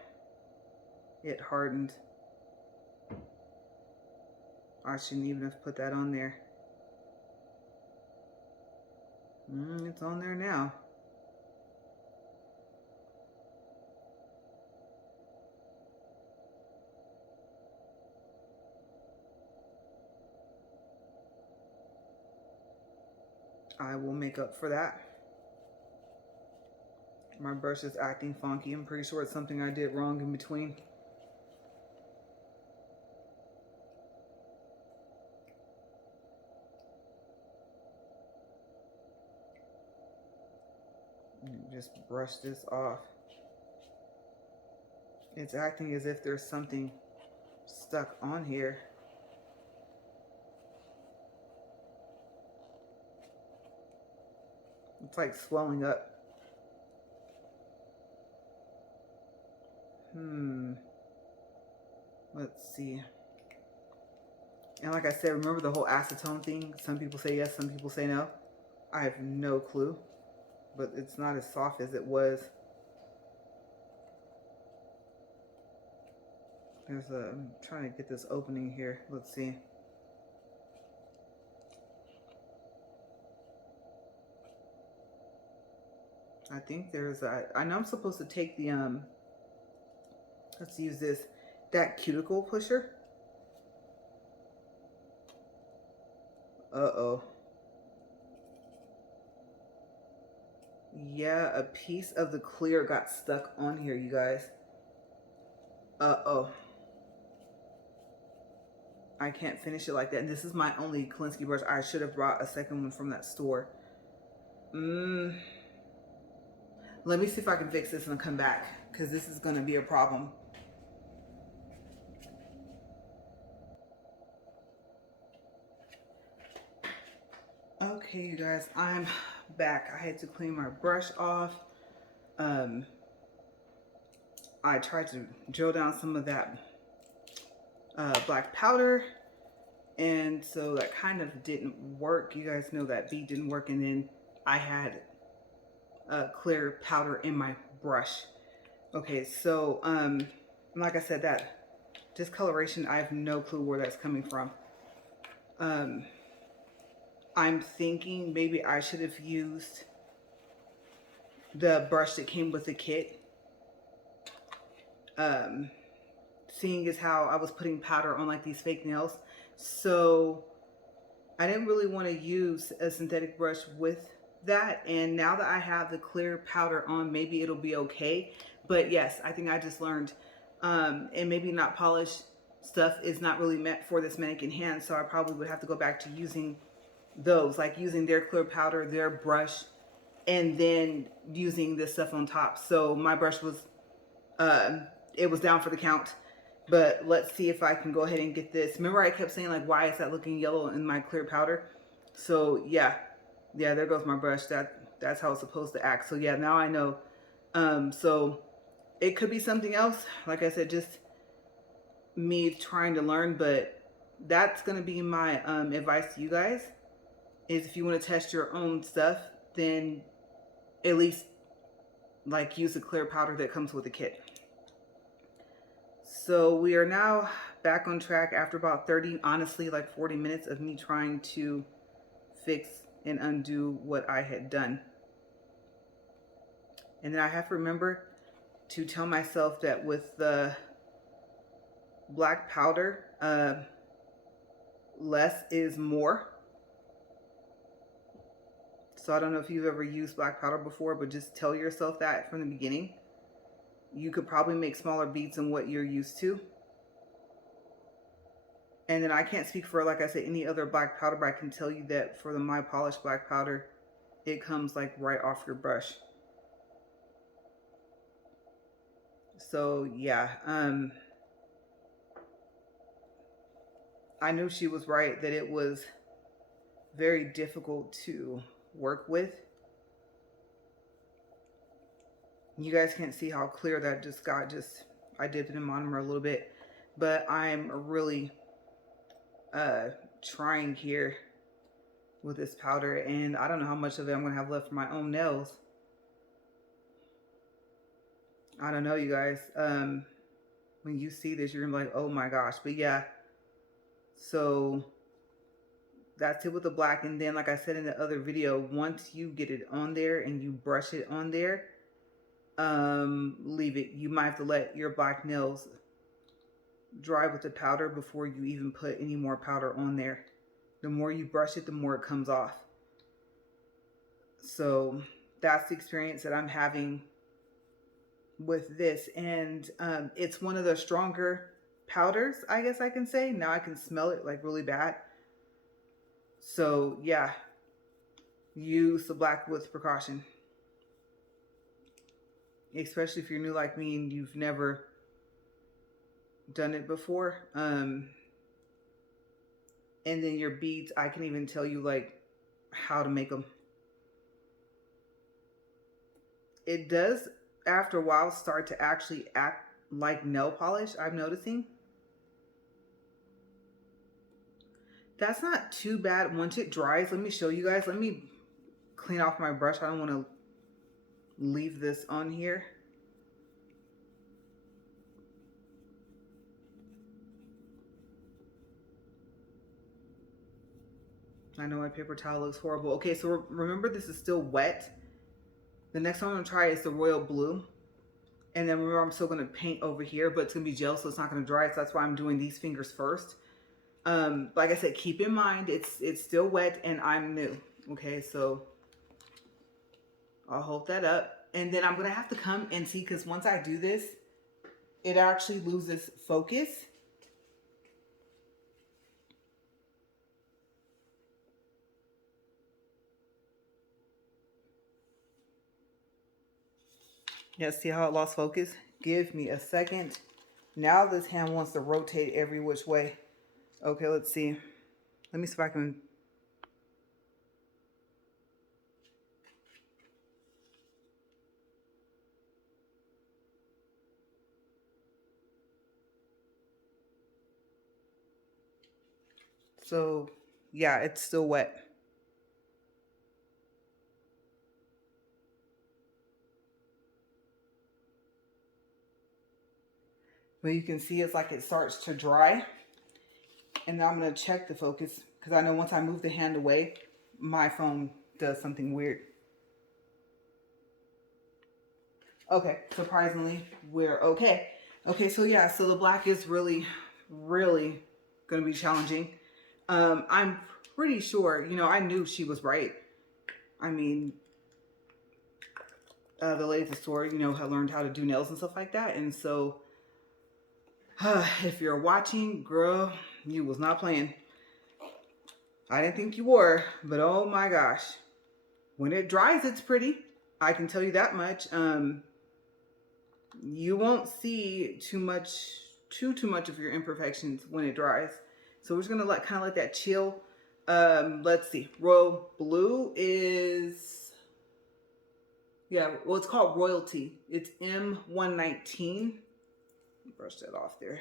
it hardened. I shouldn't even have put that on there. It's on there now. I will make up for that. My brush is acting funky. I'm pretty sure it's something I did wrong in between. Just brush this off. It's acting as if there's something stuck on here. It's like swelling up. Let's see. And like I said, remember the whole acetone thing? Some people say yes, some people say no. I have no clue. But it's not as soft as it was. I'm trying to get this opening here. Let's see. I think there's I know I'm supposed to take the let's use this, that cuticle pusher. Uh-oh. Yeah, a piece of the clear got stuck on here, you guys. Uh-oh. I can't finish it like that. And this is my only Kolinsky brush. I should have brought a second one from that store. Let me see if I can fix this and come back, because this is going to be a problem. Okay, you guys, I'm back. I had to clean my brush off. I tried to drill down some of that black powder, and so that kind of didn't work. You guys know that bead didn't work, and then I had clear powder in my brush. Okay, so like I said, that discoloration, I have no clue where that's coming from. I'm thinking maybe I should have used the brush that came with the kit. Seeing as how I was putting powder on like these fake nails, so I didn't really want to use a synthetic brush with that. And now that I have the clear powder on, maybe it'll be okay. But yes, I think I just learned, and maybe not polished stuff is not really meant for this mannequin hand, so I probably would have to go back to using those, like using their clear powder, their brush, and then using this stuff on top. So my brush was it was down for the count. But let's see if I can go ahead and get this. Remember I kept saying like, why is that looking yellow in my clear powder? So yeah, there goes my brush. That's how it's supposed to act. So yeah, now I know. So it could be something else. Like I said, just me trying to learn. But that's gonna be my advice to you guys, is if you want to test your own stuff, then at least like use the clear powder that comes with the kit. So we are now back on track after about 30, honestly like 40 minutes of me trying to fix and undo what I had done. And then I have to remember to tell myself that with the black powder, less is more. So I don't know if you've ever used black powder before, but just tell yourself that from the beginning. You could probably make smaller beads than what you're used to. And then I can't speak for, like I said, any other black powder, but I can tell you that for the My Polish black powder, it comes like right off your brush. So yeah, I knew she was right that it was very difficult to work with. You guys can't see how clear that just got. I dipped it in monomer a little bit, but I'm really trying here with this powder, and I don't know how much of it I'm gonna have left for my own nails. I don't know, you guys. When you see this, you're gonna be like, oh my gosh. But yeah, so that's it with the black. And then, like I said in the other video, once you get it on there and you brush it on there, leave it. You might have to let your black nails dry with the powder before you even put any more powder on there. The more you brush it, the more it comes off. So that's the experience that I'm having with this. And it's one of the stronger powders, I guess I can say. Now I can smell it like really bad. So yeah, use the black with precaution. Especially if you're new like me and you've never done it before. And then your beads, I can even tell you like how to make them. It does after a while start to actually act like nail polish, I'm noticing. That's not too bad once it dries. Let me show you guys. Let me clean off my brush. I don't want to leave this on here. I know my paper towel looks horrible. Okay, so remember this is still wet. The next one I'm going to try is the royal blue. And then remember I'm still going to paint over here, but it's going to be gel, so it's not going to dry. So that's why I'm doing these fingers first. Like I said, keep in mind it's still wet and I'm new. Okay, so I'll hold that up. And then I'm going to have to come and see, because once I do this, it actually loses focus. Yeah, see how it lost focus? Give me a second. Now this hand wants to rotate every which way. Okay, let's see. Let me see if I can. So, yeah, it's still wet. But you can see it's like it starts to dry. And now I'm going to check the focus, because I know once I move the hand away, my phone does something weird. Okay, surprisingly, we're okay. Okay, so yeah, so the black is really, really going to be challenging. I'm pretty sure, you know, I knew she was right. I mean, the lady at the store, you know, had learned how to do nails and stuff like that. And so, if you're watching, girl, you was not playing. I didn't think you were, but oh my gosh. When it dries, it's pretty. I can tell you that much. You won't see too much of your imperfections when it dries. So we're just gonna kind of let that chill. Let's see. Royal blue is, yeah, well, it's called Royalty. It's M119. Brush that off there.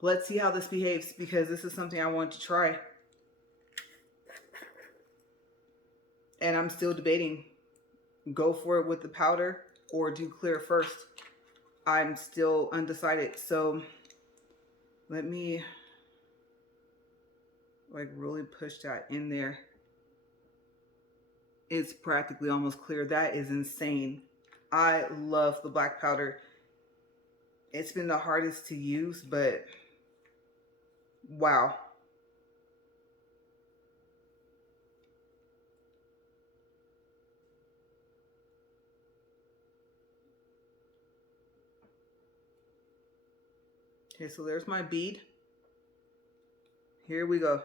Let's see how this behaves, because this is something I want to try. And I'm still debating. Go for it with the powder or do clear first. I'm still undecided. So let me like really push that in there. It's practically almost clear. That is insane. I love the black powder. It's been the hardest to use, but wow. Okay, so there's my bead. Here we go.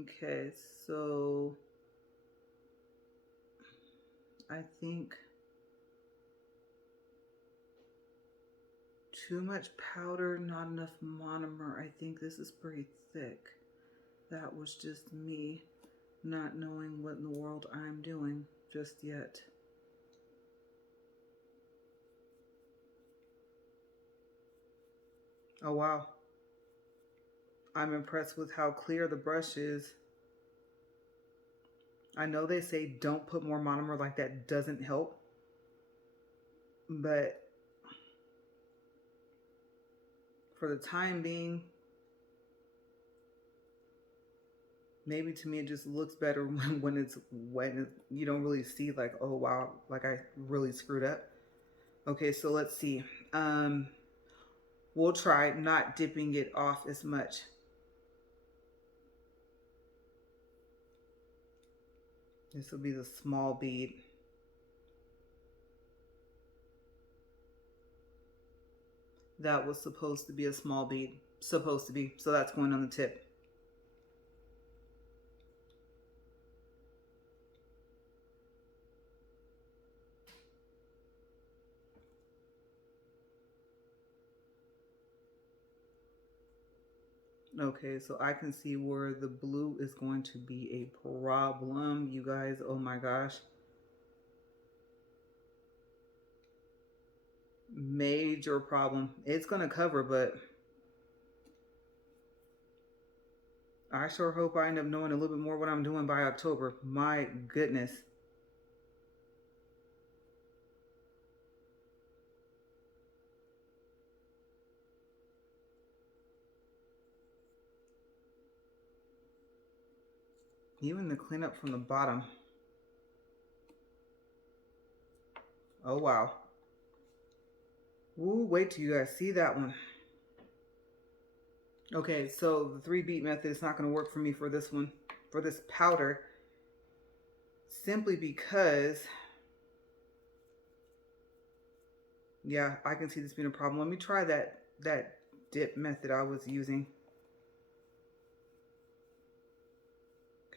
Okay, so I think too much powder, not enough monomer. I think this is pretty thick. That was just me not knowing what in the world I'm doing just yet. Oh wow. I'm impressed with how clear the brush is. I know they say don't put more monomer, like that doesn't help, but for the time being, maybe to me it just looks better when it's wet and you don't really see like, oh wow, like I really screwed up. Okay, so let's see. Um, we'll try not dipping it off as much. This will be the small bead. That was supposed to be a small bead. Supposed to be. So that's going on the tip. Okay, so I can see where the blue is going to be a problem, you guys. Oh my gosh. Major problem. It's going to cover, but I sure hope I end up knowing a little bit more what I'm doing by October. My goodness. Even the cleanup from the bottom. Oh wow. Ooh, wait till you guys see that one. Okay, so the 3 beat method is not going to work for me for this one, for this powder, simply because, yeah, I can see this being a problem. Let me try that dip method I was using.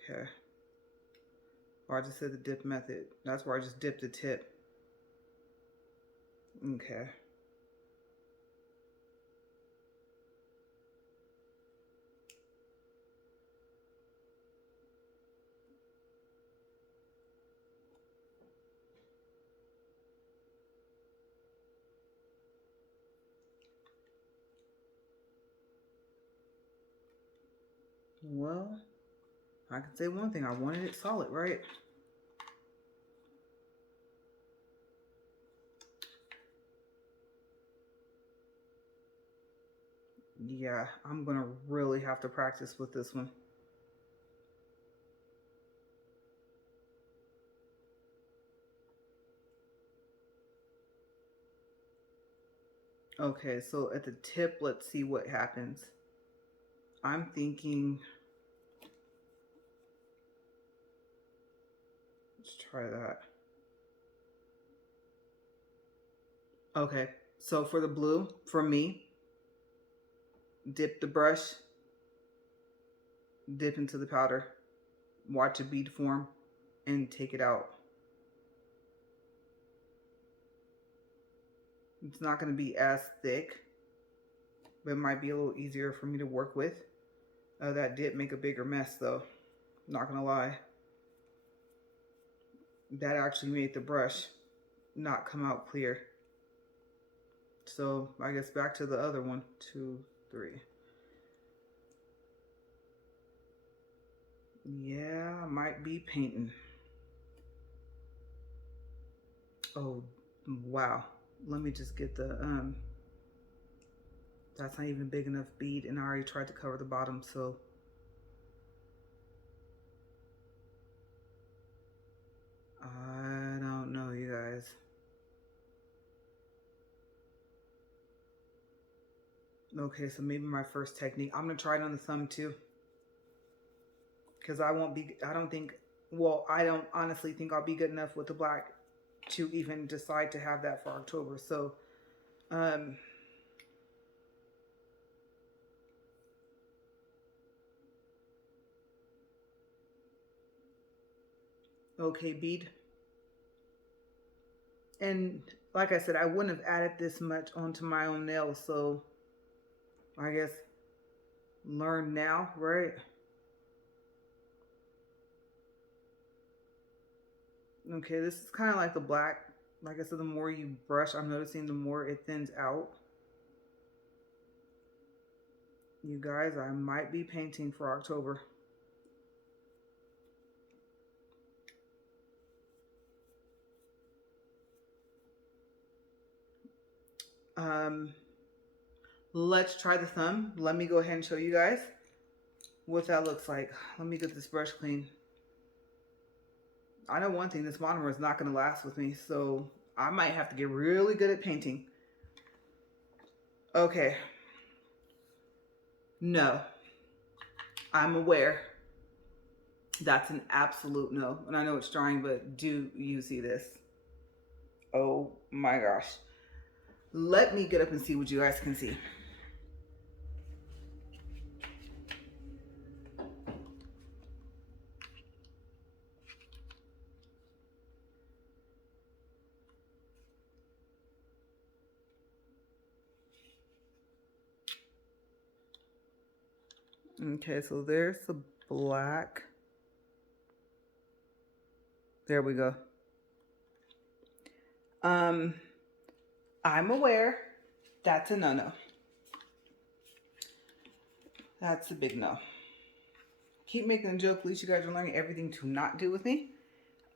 Okay. Or I just said the dip method. That's where I just dipped the tip. Okay. Well, I can say one thing. I wanted it solid, right? Yeah, I'm going to really have to practice with this one. Okay, so at the tip, let's see what happens. I'm thinking, let's try that. Okay, so for the blue, for me, dip the brush, dip into the powder, watch a bead form, and take it out. It's not going to be as thick, but it might be a little easier for me to work with. That did make a bigger mess though, not going to lie. That actually made the brush not come out clear. So I guess back to the other one, 2, 3. Yeah, I might be painting. Oh, wow. Let me just get the, that's not even big enough bead, and I already tried to cover the bottom, so. I don't know, you guys. Okay, so maybe my first technique. I'm gonna try it on the thumb too. Because I won't be, I don't think, well, I don't honestly think I'll be good enough with the black to even decide to have that for October. So, okay, bead. And like I said, I wouldn't have added this much onto my own nails. So, I guess learn now, right? Okay, this is kind of like the black. Like I said, the more you brush, I'm noticing the more it thins out. You guys, I might be painting for October. Um, let's try the thumb. Let me go ahead and show you guys what that looks like. Let me get this brush clean. I know one thing, this monomer is not going to last with me, so I might have to get really good at painting. Okay. No. I'm aware. That's an absolute no. And I know it's drying, but do you see this? Oh my gosh. Let me get up and see what you guys can see. Okay, so there's the black. There we go. I'm aware that's a no-no. That's a big no. Keep making a joke. At least you guys are learning everything to not do with me.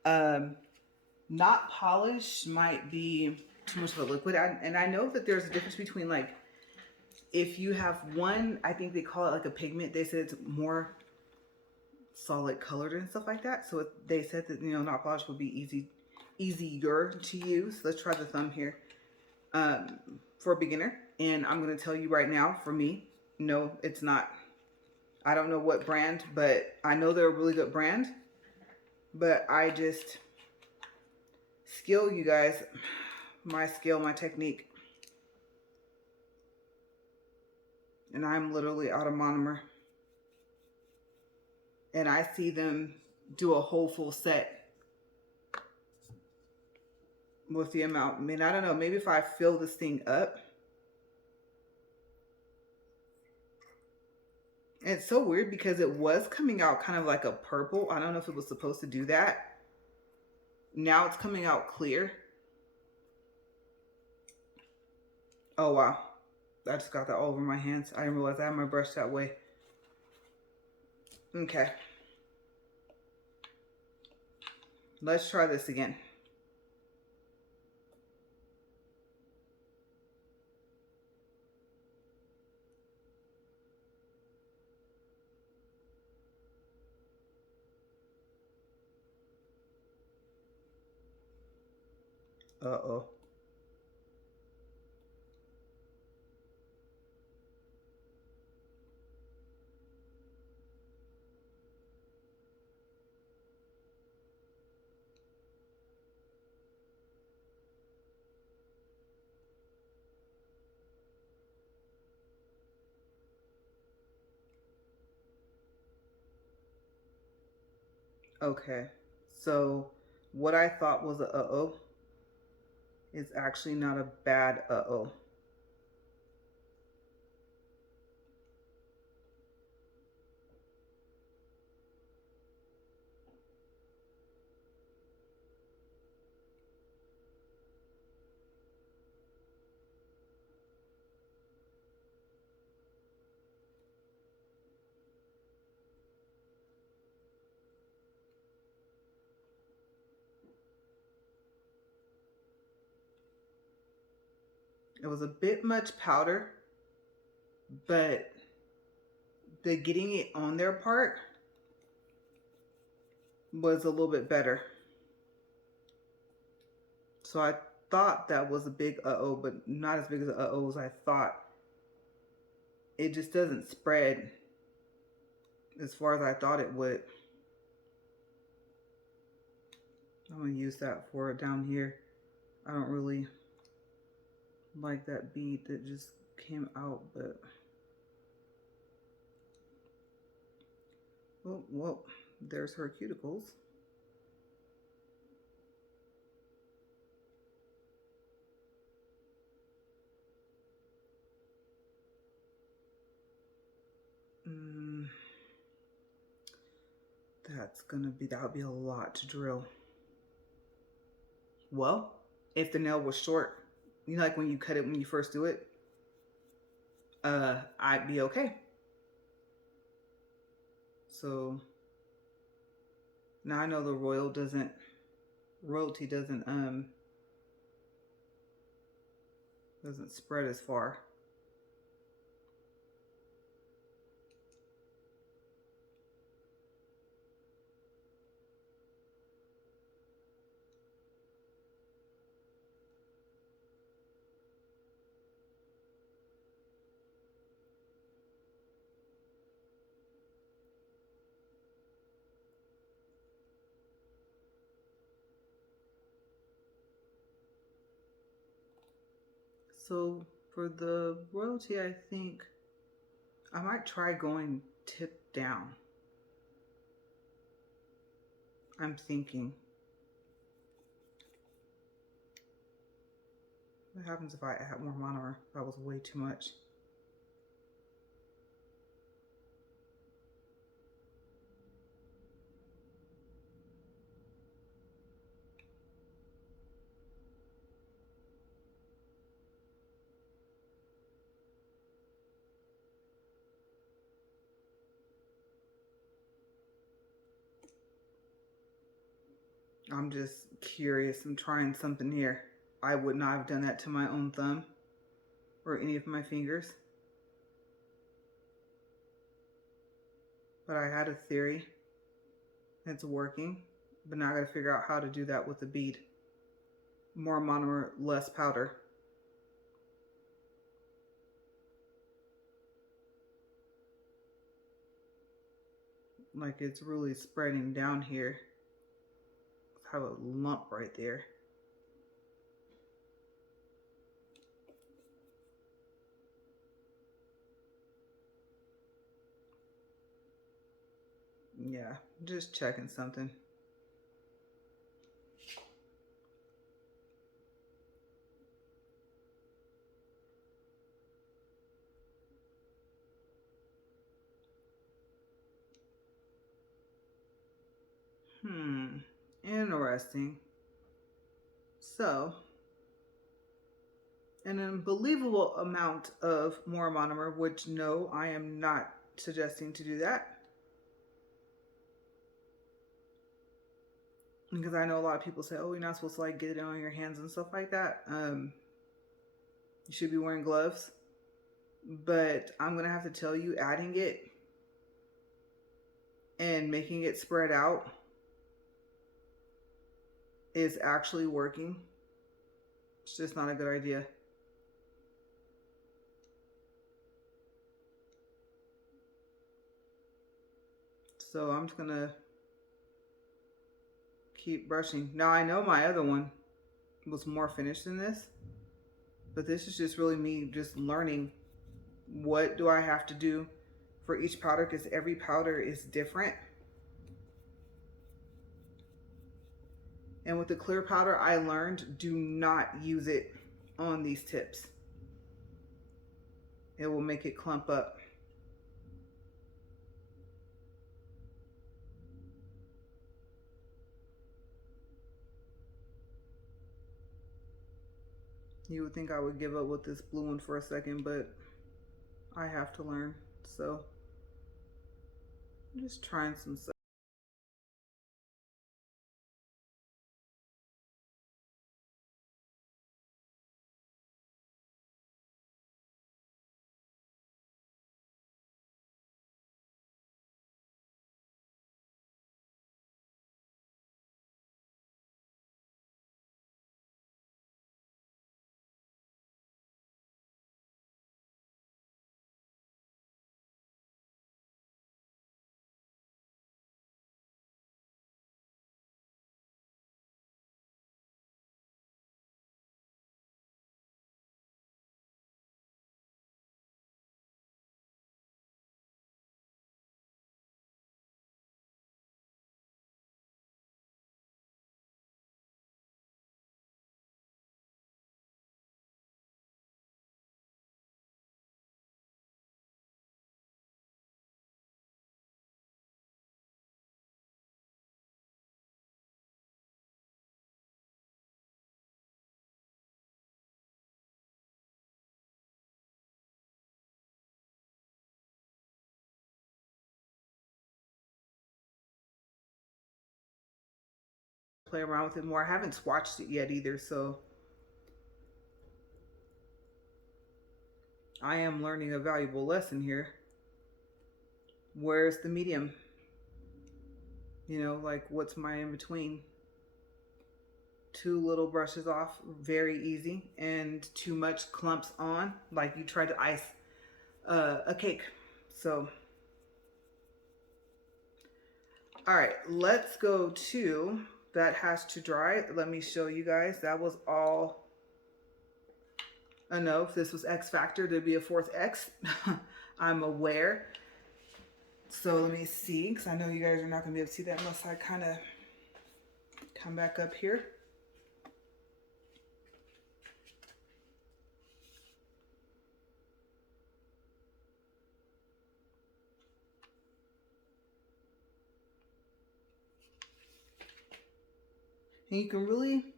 Not polish might be too much of a liquid. And I know that there's a difference between, like, if you have one, I think they call it like a pigment. They said it's more solid colored and stuff like that. So they said that, you know, not polish would be easier to use. Let's try the thumb here for a beginner. And I'm going to tell you right now, for me, no, it's not. I don't know what brand, but I know they're a really good brand. But I just skill, you guys, my skill, my technique. And I'm literally out of monomer. And I see them do a whole full set with the amount. I mean, I don't know, maybe if I fill this thing up. And it's so weird because it was coming out kind of like a purple. I don't know if it was supposed to do that. Now it's coming out clear. Oh, wow. I just got that all over my hands. I didn't realize I had my brush that way. Okay. Let's try this again. Uh-oh. Okay. So what I thought was a uh-oh is actually not a bad uh-oh. It was a bit much powder, but the getting it on their part was a little bit better. So I thought that was a big uh-oh, but not as big as uh-oh as I thought. It just doesn't spread as far as I thought it would. I'm going to use that for down here. I don't really like that bead that just came out, but... Oh, well, there's her cuticles. That would be a lot to drill. Well, if the nail was short, you know, like when you cut it when you first do it, I'd be okay. So now I know the royalty doesn't Doesn't spread as far. So for the royalty, I think I might try going tip down. I'm thinking. What happens if I add more monomer? That was way too much. I'm just curious. I'm trying something here. I would not have done that to my own thumb or any of my fingers. But I had a theory. It's working. But now I gotta figure out how to do that with the bead. More monomer, less powder. Like it's really spreading down here. I have a lump right there. Yeah, just checking something. Interesting. So, an unbelievable amount of more monomer, which no, I am not suggesting to do that. Because I know a lot of people say, oh, you're not supposed to like get it on your hands and stuff like that. You should be wearing gloves. But I'm going to have to tell you, adding it and making it spread out is actually working. It's just not a good idea. So I'm just going to keep brushing. Now I know my other one was more finished than this, but this is just really me just learning what do I have to do for each powder, because every powder is different. And with the clear powder, I learned do not use it on these tips. It will make it clump up. You would think I would give up with this blue one for a second, but I have to learn. So I'm just trying some stuff. Play around with it more. I haven't swatched it yet either, so I am learning a valuable lesson here. Where's the medium? You know, like what's my in between? Two little brushes off, very easy, and too much clumps on, like you tried to ice a cake. So, all right, let's go to that has to dry. Let me show you guys. That was all a no. If this was X Factor, there'd be a fourth X. I'm aware. So let me see, because I know you guys are not going to be able to see that unless I kind of come back up here. And you can really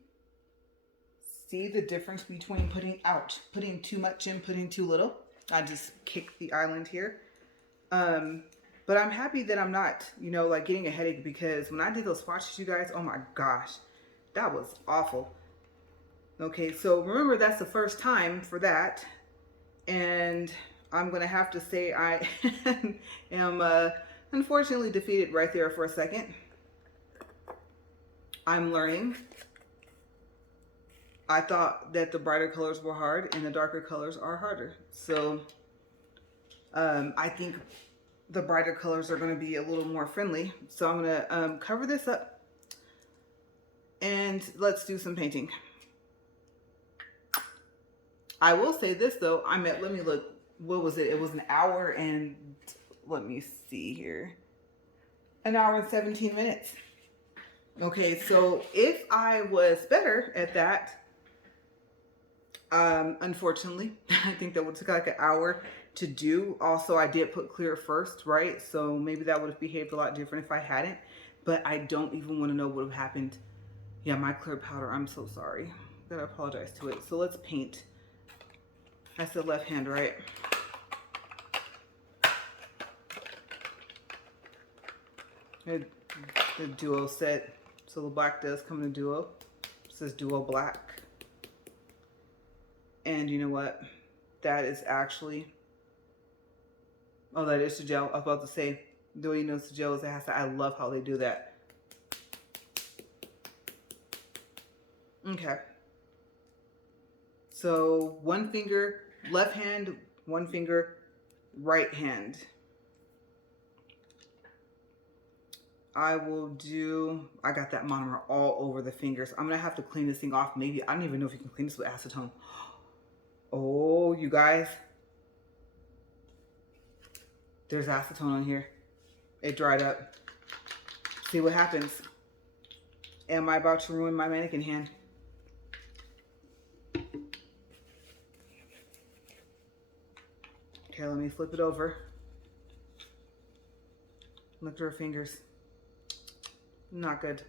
see the difference between putting too much in, putting too little. I just kicked the island here. But I'm happy that I'm not, you know, like getting a headache, because when I did those swatches, you guys, oh my gosh, that was awful. Okay, so remember that's the first time for that. And I'm going to have to say I am unfortunately defeated right there for a second. I'm learning. I thought that the brighter colors were hard and the darker colors are harder. So I think the brighter colors are going to be a little more friendly. So I'm going to cover this up and let's do some painting. I will say this though, let me look, what was it? It was an hour and, let me see here, an hour and 17 minutes. Okay, so if I was better at that, unfortunately, I think that would take like an hour to do. Also, I did put clear first, right? So maybe that would have behaved a lot different if I hadn't, but I don't even want to know what would have happened. Yeah, my clear powder, I'm so sorry. Gotta apologize to it. So let's paint. That's the left hand, right? The duo set. So the black does come in a duo. It says duo black. And you know what? That is actually, oh, that is the gel. I was about to say, the way you know it's the gel is it has to, I love how they do that. Okay. So one finger, left hand, one finger, right hand. I got that monomer all over the fingers. I'm gonna have to clean this thing off. Maybe, I don't even know if you can clean this with acetone. Oh, you guys. There's acetone on here. It dried up. See what happens. Am I about to ruin my mannequin hand? Okay, let me flip it over. Look at her fingers. Not good.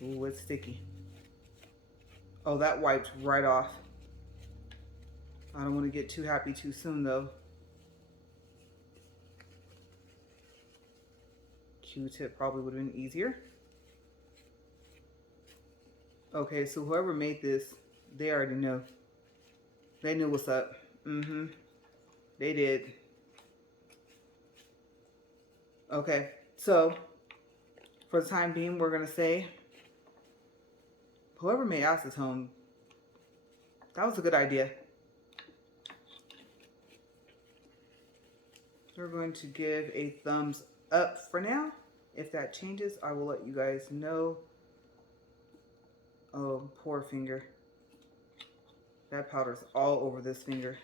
Ooh, it's sticky. Oh, that wiped right off. I don't want to get too happy too soon though. Q-tip probably would have been easier. Okay, so whoever made this, they already know. They knew what's up. They did. Okay, so for the time being, we're gonna say whoever made acetone, that was a good idea. We're going to give a thumbs up for now. If that changes, I will let you guys know. Oh, poor finger. That powder's all over this finger.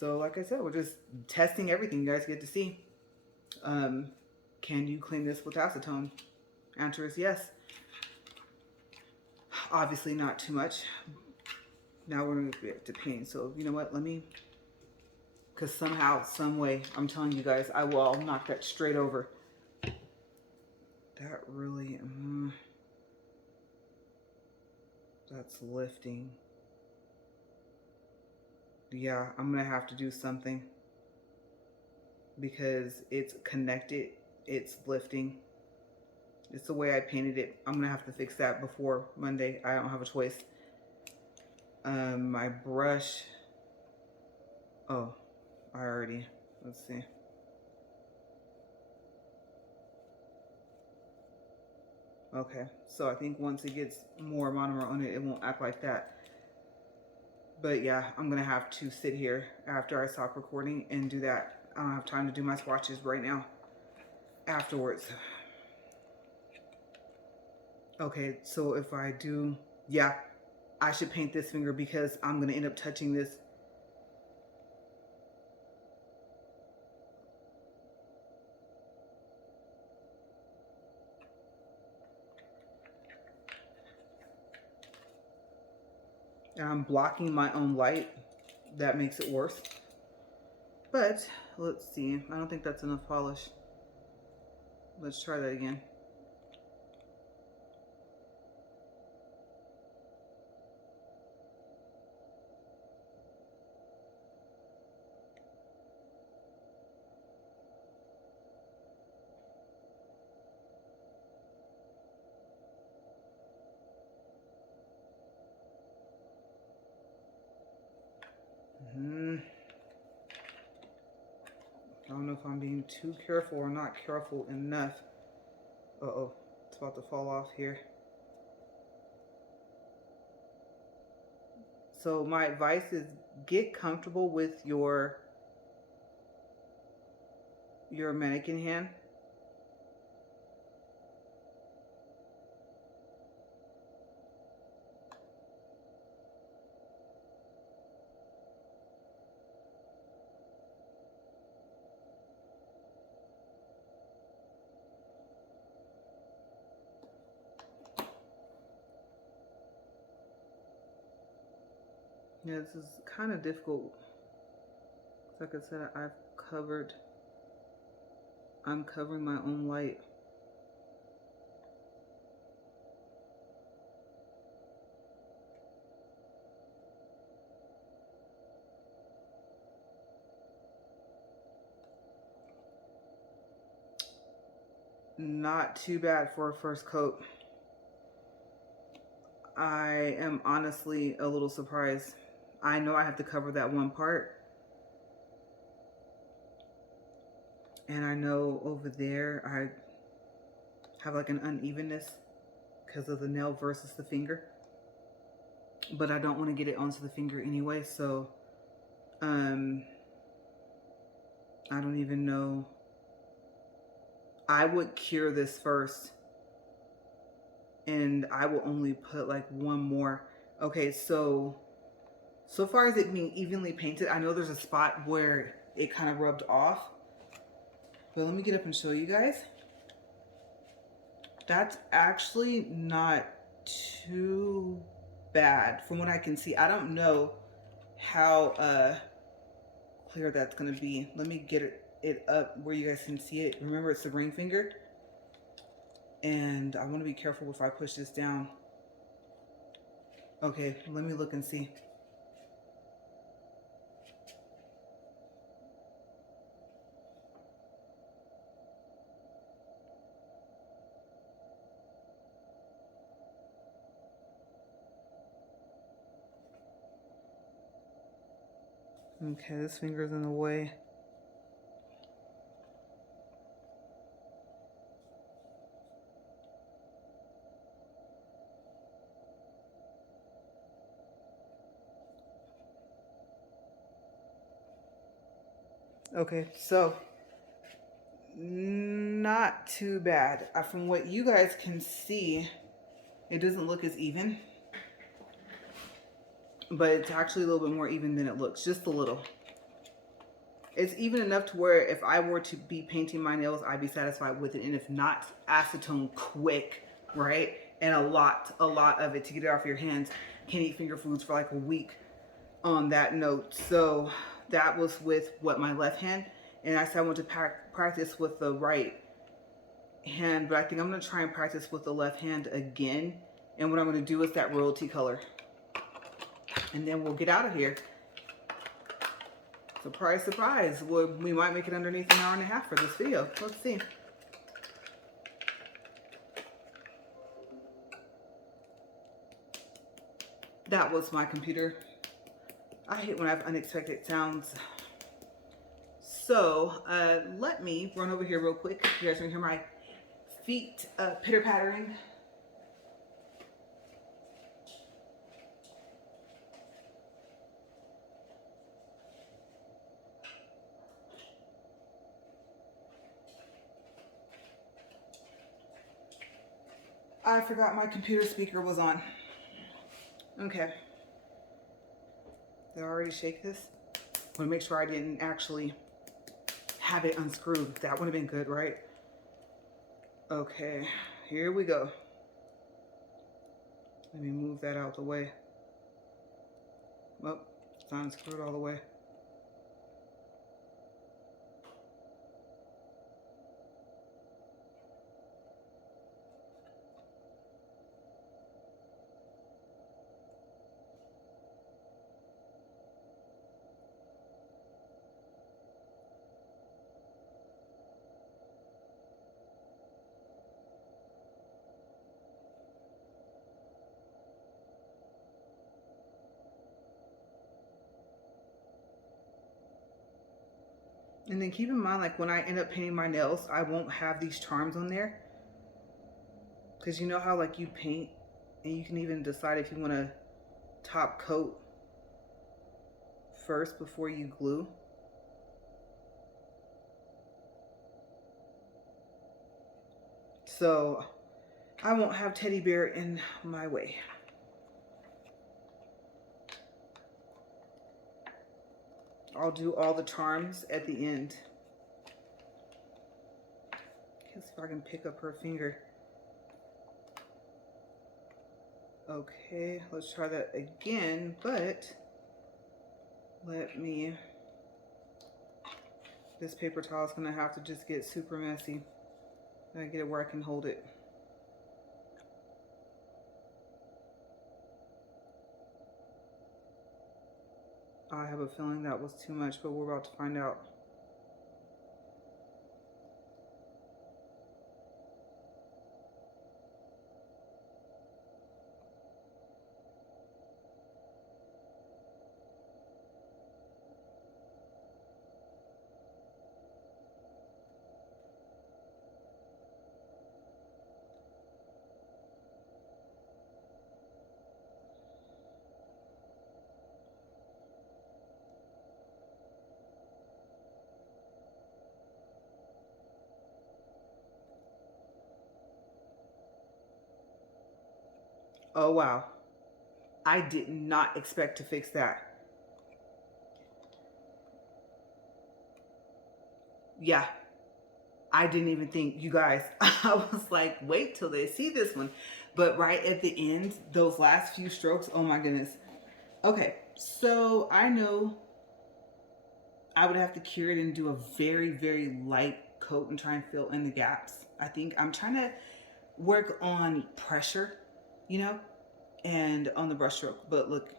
So like I said, we're just testing everything. You guys get to see. Can you clean this with acetone? Answer is yes. Obviously not too much. Now we're going to get to paint. So you know what? Let me, because somehow, some way, I'm telling you guys, I'll knock that straight over. That really, that's lifting. Yeah, I'm going to have to do something because it's connected. It's lifting. It's the way I painted it. I'm gonna have to fix that before Monday. I don't have a choice. My brush. Oh, let's see. Okay, so I think once it gets more monomer on it, it won't act like that. But yeah, I'm gonna have to sit here after I stop recording and do that. I don't have time to do my swatches right now. Afterwards. Okay, so if I do, yeah, I should paint this finger because I'm gonna end up touching this. And I'm blocking my own light. That makes it worse. But let's see. I don't think that's enough polish. Let's try that again. I don't know if I'm being too careful or not careful enough. Uh-oh, it's about to fall off here. So my advice is get comfortable with your mannequin hand. Yeah, this is kind of difficult. Like I said, I'm covering my own light. Not too bad for a first coat. I am honestly a little surprised. I know I have to cover that one part. And I know over there I have like an unevenness because of the nail versus the finger. But I don't want to get it onto the finger anyway, so I don't even know. I would cure this first. And I will only put like one more. Okay, so far as it being evenly painted, I know there's a spot where it kind of rubbed off. But let me get up and show you guys. That's actually not too bad from what I can see. I don't know how clear that's gonna be. Let me get it up where you guys can see it. Remember, it's the ring finger. And I want to be careful if I push this down. Okay, let me look and see. Okay, this finger's in the way. Okay, so not too bad. From what you guys can see, it doesn't look as even, but it's actually a little bit more even than it looks, just a little. It's even enough to where if I were to be painting my nails, I'd be satisfied with it. And if not, acetone quick, right? And a lot of it to get it off your hands. Can't eat finger foods for like a week on that note. So that was with my left hand. And I said I want to practice with the right hand, but I think I'm going to try and practice with the left hand again. And what I'm going to do is that royalty color. And then we'll get out of here. Surprise, surprise. We might make it underneath an hour and a half for this video. Let's see. That was my computer. I hate when I have unexpected sounds. So let me run over here real quick. You guys can hear my feet pitter pattering. I forgot my computer speaker was on. Okay. Did I already shake this? I want to make sure I didn't actually have it unscrewed. That would have been good, right? Okay, here we go. Let me move that out the way. Well, it's not unscrewed all the way. And then keep in mind, like when I end up painting my nails, I won't have these charms on there. Because you know how like you paint and you can even decide if you want to top coat first before you glue. So I won't have teddy bear in my way. I'll do all the charms at the end. Let's see if I can pick up her finger. Okay, let's try that again, but let me, this paper towel is gonna have to just get super messy. I gotta get it where I can hold it. I have a feeling that was too much, but we're about to find out. Oh wow, I did not expect to fix that. Yeah, I didn't even think, you guys, I was like, wait till they see this one. But right at the end, those last few strokes, oh my goodness. Okay, so I know I would have to cure it and do a very, very light coat and try and fill in the gaps. I think I'm trying to work on pressure, you know, and on the brush stroke. But look,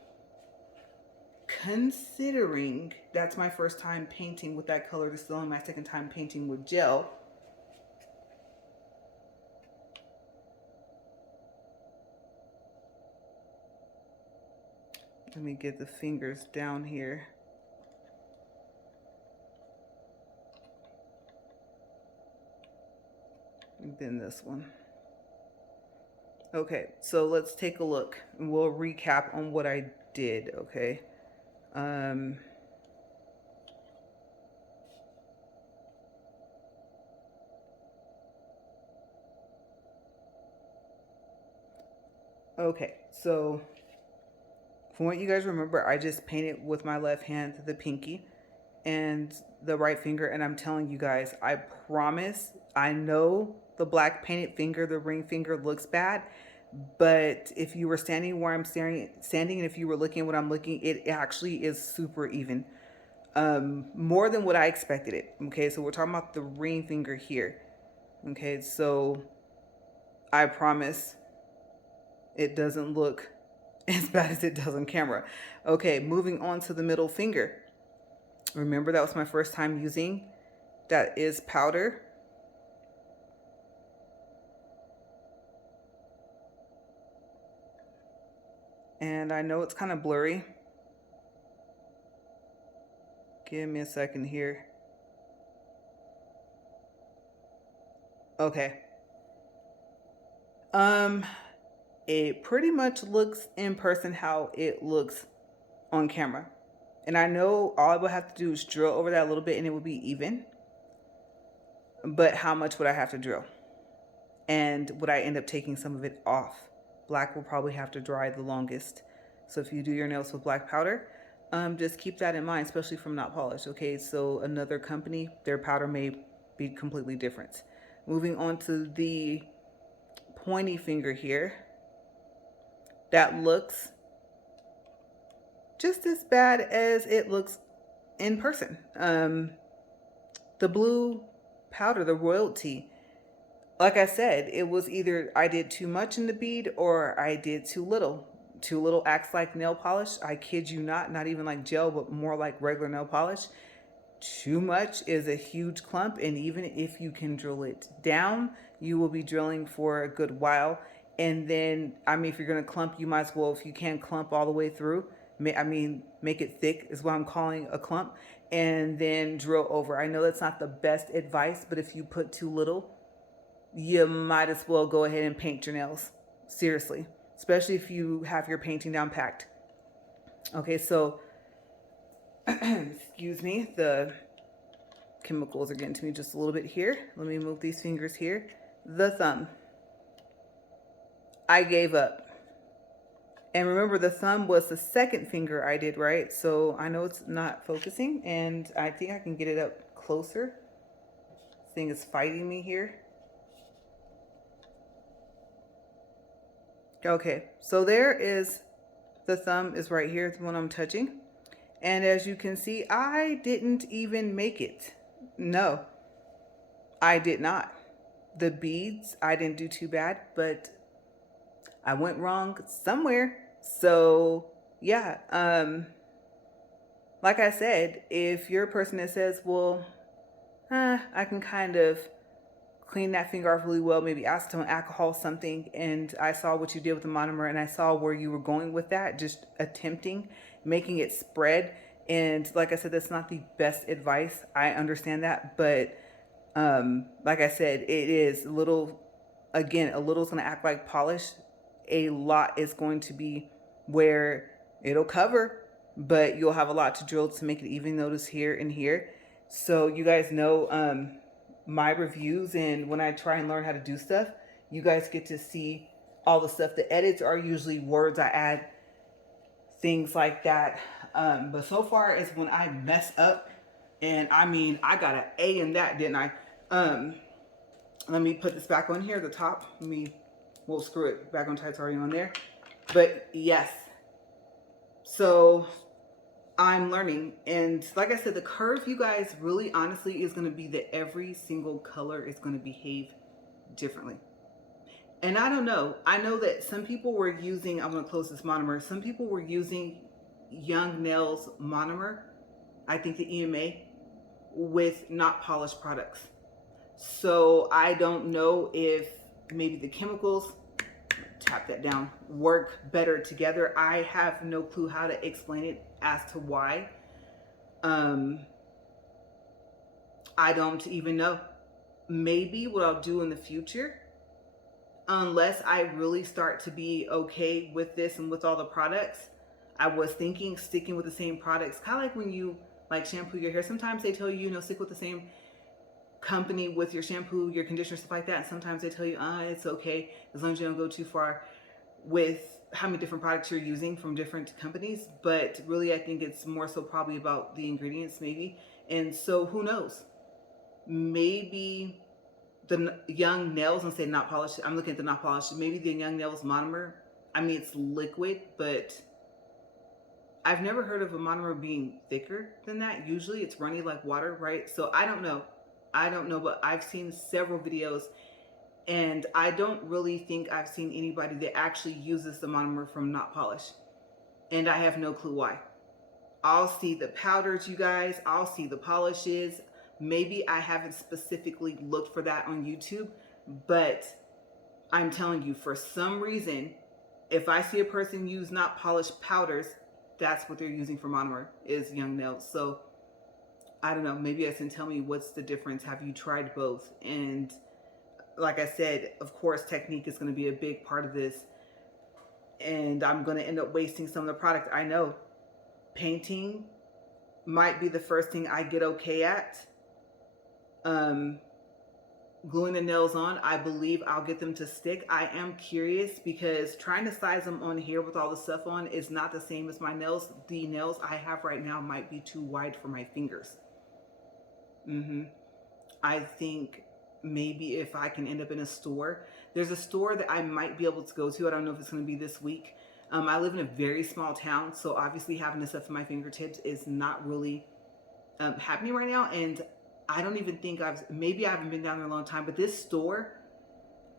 considering that's my first time painting with that color, this is only my second time painting with gel. Let me get the fingers down here. And then this one. Okay, so let's take a look and we'll recap on what I did, okay? Okay, so from what you guys remember, I just painted with my left hand the pinky and the right finger, and I'm telling you guys, I promise, I know the black painted finger, the ring finger looks bad, but if you were standing where I'm standing, and if you were looking at what I'm looking, it actually is super even. More than what I expected it. Okay, so we're talking about the ring finger here. Okay, so I promise it doesn't look as bad as it does on camera. Okay, moving on to the middle finger. Remember, that was my first time using, that is powder. And I know it's kind of blurry. Give me a second here. Okay. Um, it pretty much looks in person how it looks on camera. And I know all I would have to do is drill over that a little bit and it would be even. But how much would I have to drill? And would I end up taking some of it off? Black will probably have to dry the longest. So if you do your nails with black powder, just keep that in mind, especially from not polished. Okay, so another company, their powder may be completely different. Moving on to the pointy finger here, that looks just as bad as it looks in person. The blue powder, the royalty, like I said, it was either I did too much in the bead or I did too little. Too little acts like nail polish. I kid you not, not even like gel, but more like regular nail polish. Too much is a huge clump, and even if you can drill it down, you will be drilling for a good while. And then, I mean, if you're going to clump, you might as well, if you can clump all the way through, make it thick is what I'm calling a clump, and then drill over. I know that's not the best advice, but if you put too little, you might as well go ahead and paint your nails. Seriously, especially if you have your painting down packed. Okay, so excuse me, the chemicals are getting to me just a little bit here. Let me move these fingers here. The thumb. I gave up. And remember, the thumb was the second finger I did, right? So I know it's not focusing, and I think I can get it up closer. This thing is fighting me here. Okay, so there is the thumb is right here, the one I'm touching. And as you can see, I didn't even make it. No, I did not. The beads, I didn't do too bad, but I went wrong somewhere. So yeah, like I said, if you're a person that says, well, I can kind of clean that finger off really well, maybe acetone, alcohol, something, and I saw what you did with the monomer and I saw where you were going with that, just attempting, making it spread. And like I said, that's not the best advice. I understand that, but like I said, it is a little, again, a little is going to act like polish. A lot is going to be where it'll cover, but you'll have a lot to drill to make it even. Notice here and here. So you guys know my reviews, and when I try and learn how to do stuff, you guys get to see all the stuff. The edits are usually words I add, things like that. But so far is when I mess up, and I mean, I got an A in that, didn't I? Let me put this back on here, the top. We'll screw it back on tight, it's already on there. But yes, so I'm learning. And like I said, the curve, you guys, really honestly is going to be that every single color is going to behave differently. And I don't know. I know that some people were using, I'm going to close this monomer. Some people were using Young Nails monomer, I think the EMA, with not polished products. So I don't know if maybe the chemicals, tap that down, work better together. I have no clue how to explain it as to why. I don't even know. Maybe what I'll do in the future, unless I really start to be okay with this and with all the products, I was thinking sticking with the same products. Kind of like when you like shampoo your hair. Sometimes they tell you, you know, stick with the same company with your shampoo, your conditioner, stuff like that. And sometimes they tell you, it's okay as long as you don't go too far with how many different products you're using from different companies. But really, I think it's more so probably about the ingredients, maybe. And so who knows? Maybe the Young Nails, and say not polished. I'm looking at the not polished. Maybe the Young Nails monomer. I mean, it's liquid, but I've never heard of a monomer being thicker than that. Usually it's runny like water, right? So I don't know. But I've seen several videos, and I don't really think I've seen anybody that actually uses the monomer from not polished. And I have no clue why. I'll see the powders, you guys. I'll see the polishes. Maybe I haven't specifically looked for that on YouTube, but I'm telling you, for some reason, If I see a person use not polished powders, that's what they're using for monomer, is young nails. So I don't know, maybe you guys can tell me what's the difference. Have you tried both? And like I said, of course, technique is going to be a big part of this. And I'm going to end up wasting some of the product. I know painting might be the first thing I get okay at. Gluing the nails on, I believe I'll get them to stick. I am curious because trying to size them on here with all the stuff on is not the same as my nails. The nails I have right now might be too wide for my fingers. I think maybe if I can end up in a store, there's a store that I might be able to go to. I don't know if it's going to be this week. I live in a very small town, so obviously having this stuff at my fingertips is not really happening right now. And I don't even think maybe I haven't been down there a long time, but this store,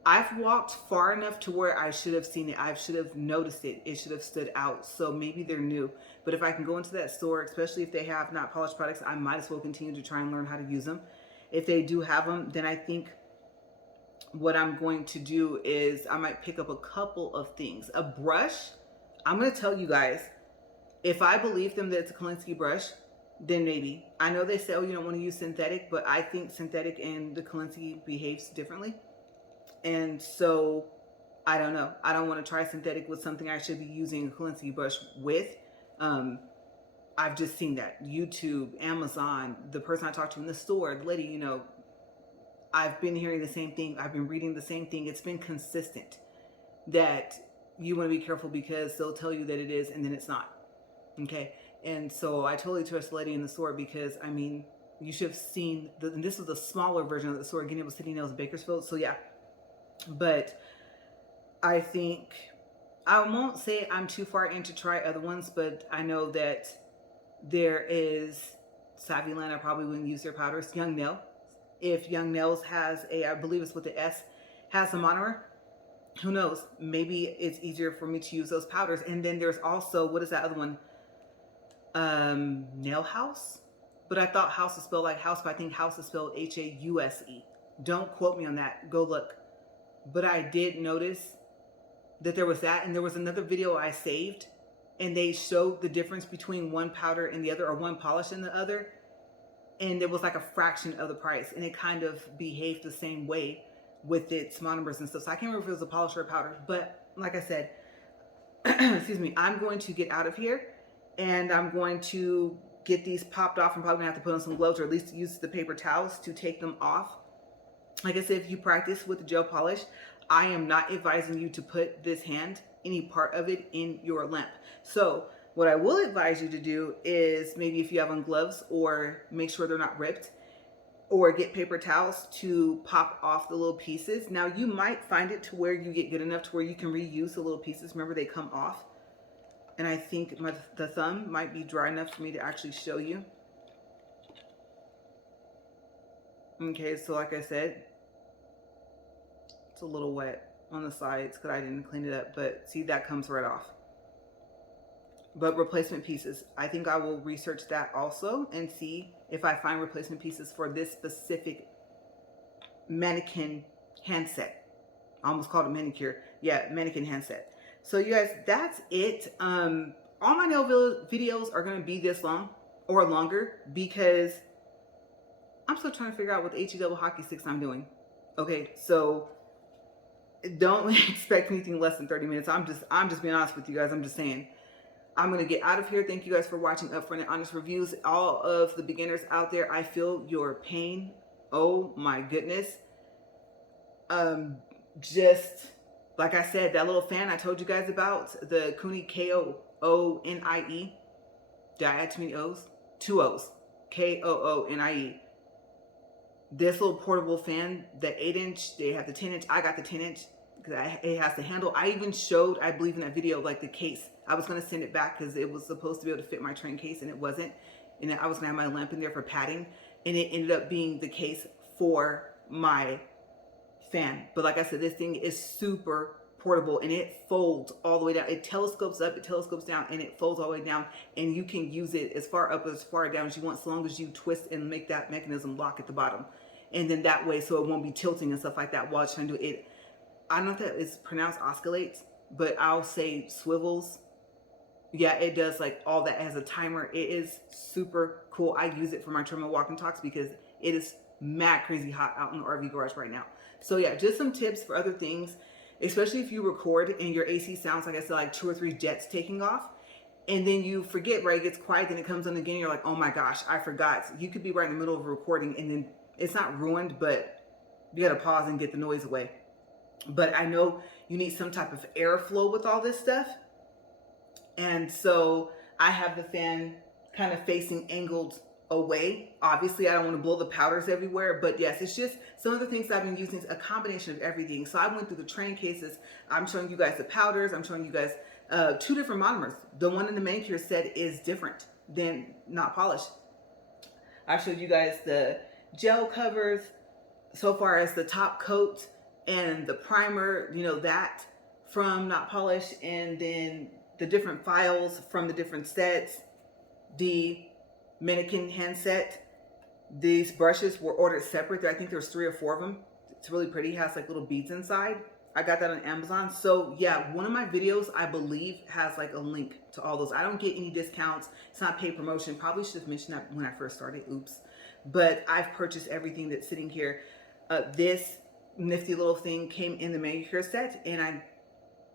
I've walked far enough to where I should have seen it. I should have noticed it. It should have stood out. So maybe they're new. But if I can go into that store, especially if they have not polished products, I might as well continue to try and learn how to use them. If they do have them, then I think what I'm going to do is I might pick up a couple of things. A brush, I'm going to tell you guys, if I believe them that it's a Kolinsky brush, then maybe. I know they say, oh, you don't want to use synthetic, but I think synthetic and the Kolinsky behaves differently. And so, I don't know. I don't want to try synthetic with something I should be using a Kolinsky brush with. I've just seen that. YouTube, Amazon, the person I talked to in the store, the lady, you know, I've been hearing the same thing. I've been reading the same thing. It's been consistent that you want to be careful because they'll tell you that it is and then it's not. Okay? And so I totally trust the lady in the store because, I mean, you should have seen, and this is the smaller version of the store. Again, it was City Nails Bakersfield. So yeah. But I think, I won't say I'm too far in to try other ones, but I know that there is Savvyland. I probably wouldn't use their powders. Young Nail. If Young Nails has a, I believe it's with the S, has a monomer, who knows? Maybe it's easier for me to use those powders. And then there's also, what is that other one? Nail House? But I thought house is spelled like house, but I think house is spelled H-A-U-S-E. Don't quote me on that. Go look. But I did notice that there was that, and there was another video I saved, and they showed the difference between one powder and the other, or one polish and the other, and it was like a fraction of the price, and it kind of behaved the same way with its monomers and stuff. So I can't remember if it was a polish or a powder, but like I said, excuse me, I'm going to get out of here, and I'm going to get these popped off. I'm probably gonna have to put on some gloves, or at least use the paper towels to take them off. Like I said, if you practice with the gel polish, I am not advising you to put this hand, any part of it, in your lamp. So what I will advise you to do is maybe if you have on gloves, or make sure they're not ripped, or get paper towels to pop off the little pieces. Now you might find it to where you get good enough to where you can reuse the little pieces. Remember, they come off. And I think the thumb might be dry enough for me to actually show you. Okay, so like I said, it's a little wet on the sides because I didn't clean it up, but see, that comes right off. But replacement pieces, I think I will research that also and see if I find replacement pieces for this specific mannequin handset. I almost called it manicure. Yeah, mannequin handset. So you guys, that's it. All my nail videos are going to be this long or longer because I'm still trying to figure out what the HE double hockey sticks I'm doing. Okay, so don't expect anything less than 30 minutes. I'm just being honest with you guys. I'm just saying. I'm going to get out of here. Thank you guys for watching Upfront and Honest Reviews. All of the beginners out there, I feel your pain. Oh my goodness. Just like I said, that little fan I told you guys about, the Koonie, K-O-O-N-I-E. Did I add too many O's? 2 O's. K-O-O-N-I-E. This little portable fan, the 8-inch, they have the 10-inch. I got the 10-inch because it has the handle. I even showed, I believe in that video, like the case. I was going to send it back because it was supposed to be able to fit my train case, and it wasn't. And I was going to have my lamp in there for padding, and it ended up being the case for my fan. But like I said, this thing is super portable, and it folds all the way down. It telescopes up, it telescopes down, and it folds all the way down, and you can use it as far up as far down as you want, so long as you twist and make that mechanism lock at the bottom. And then that way, so it won't be tilting and stuff like that while it's trying to do it. I don't know if that is pronounced oscillates, but I'll say swivels. Yeah, it does like all that as a timer. It is super cool. I use it for my treadmill walk and talks because it is mad crazy hot out in the RV garage right now. So yeah, just some tips for other things, especially if you record and your AC sounds, like I said, like 2 or 3 jets taking off. And then you forget, right? It gets quiet, then it comes on again. You're like, oh my gosh, I forgot. You could be right in the middle of a recording and then it's not ruined, but you got to pause and get the noise away. But I know you need some type of airflow with all this stuff. And so I have the fan kind of facing angled away. Obviously, I don't want to blow the powders everywhere, but yes, it's just some of the things I've been using, a combination of everything. So I went through the train cases. I'm showing you guys the powders. I'm showing you guys 2 different monomers. The one in the manicure set is different than not polished. I showed you guys the gel covers so far as the top coat and the primer, you know, that from not polished, and then the different files from the different sets, the mannequin hand set. These brushes were ordered separate. I think there's 3 or 4 of them. It's really pretty. It has like little beads inside. I got that on Amazon. So yeah, one of my videos, I believe, has like a link to all those. I don't get any discounts. It's not paid promotion. Probably should have mentioned that when I first started. Oops. But I've purchased everything that's sitting here. This nifty little thing came in the manicure set, and I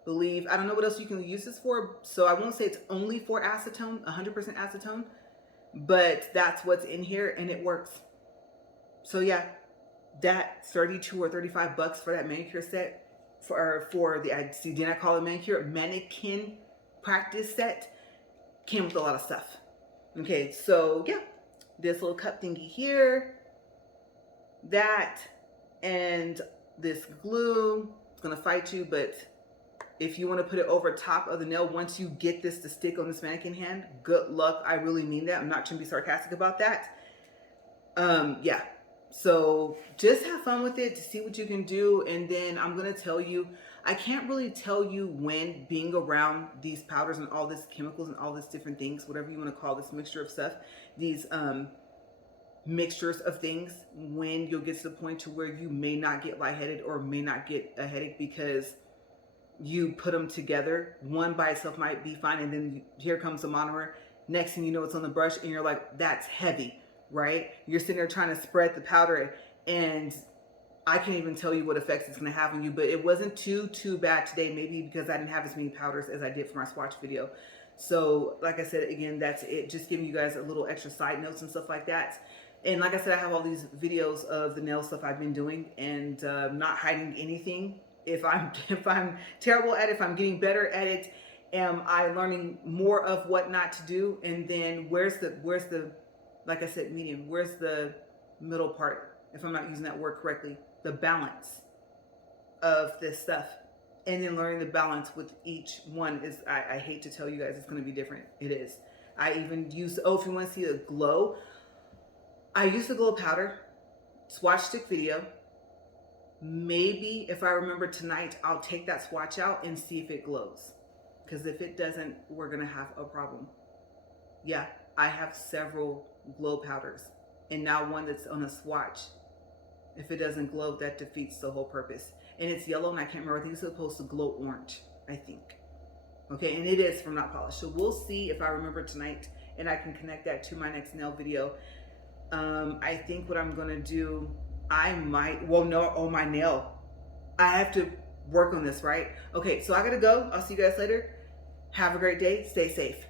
believe, I don't know what else you can use this for, so I won't say it's only for acetone, 100% acetone, but that's what's in here and it works. So yeah, that 32 or 35 bucks for that manicure set for the, didn't I call it manicure? Mannequin practice set came with a lot of stuff. Okay, so yeah, this little cup thingy here, that, and this glue. It's gonna fight you, but if you want to put it over top of the nail, once you get this to stick on this mannequin hand, good luck. I really mean that. I'm not trying to be sarcastic about that. Yeah. So just have fun with it to see what you can do. And then I'm going to tell you, I can't really tell you when being around these powders and all this chemicals and all this different things, whatever you want to call this mixture of stuff, these mixtures of things, when you'll get to the point to where you may not get lightheaded or may not get a headache because you put them together. One by itself might be fine, and then here comes the monomer. Next thing you know, it's on the brush and you're like, that's heavy, right? You're sitting there trying to spread the powder, and I can't even tell you what effects it's going to have on you, but it wasn't too bad today, maybe because I didn't have as many powders as I did for my swatch video. So like I said, again, that's it. Just giving you guys a little extra side notes and stuff like that. And like I said, I have all these videos of the nail stuff I've been doing, and not hiding anything. If I'm terrible at it, if I'm getting better at it, am I learning more of what not to do? And then where's the like I said, medium, where's the middle part, if I'm not using that word correctly, the balance of this stuff. And then learning the balance with each one is, I hate to tell you guys, it's going to be different. It is. I even use, if you want to see the glow, I use the glow powder, swatch stick video. Maybe if I remember tonight, I'll take that swatch out and see if it glows. Because if it doesn't, we're going to have a problem. Yeah, I have several glow powders. And now one that's on a swatch. If it doesn't glow, that defeats the whole purpose. And it's yellow, and I can't remember. I think it's supposed to glow orange, I think. Okay, and it is from not polished. So we'll see if I remember tonight, and I can connect that to my next nail video. I think what I'm going to do, I might, well, no, oh, my nail. I have to work on this, right? Okay, so I got to go. I'll see you guys later. Have a great day. Stay safe.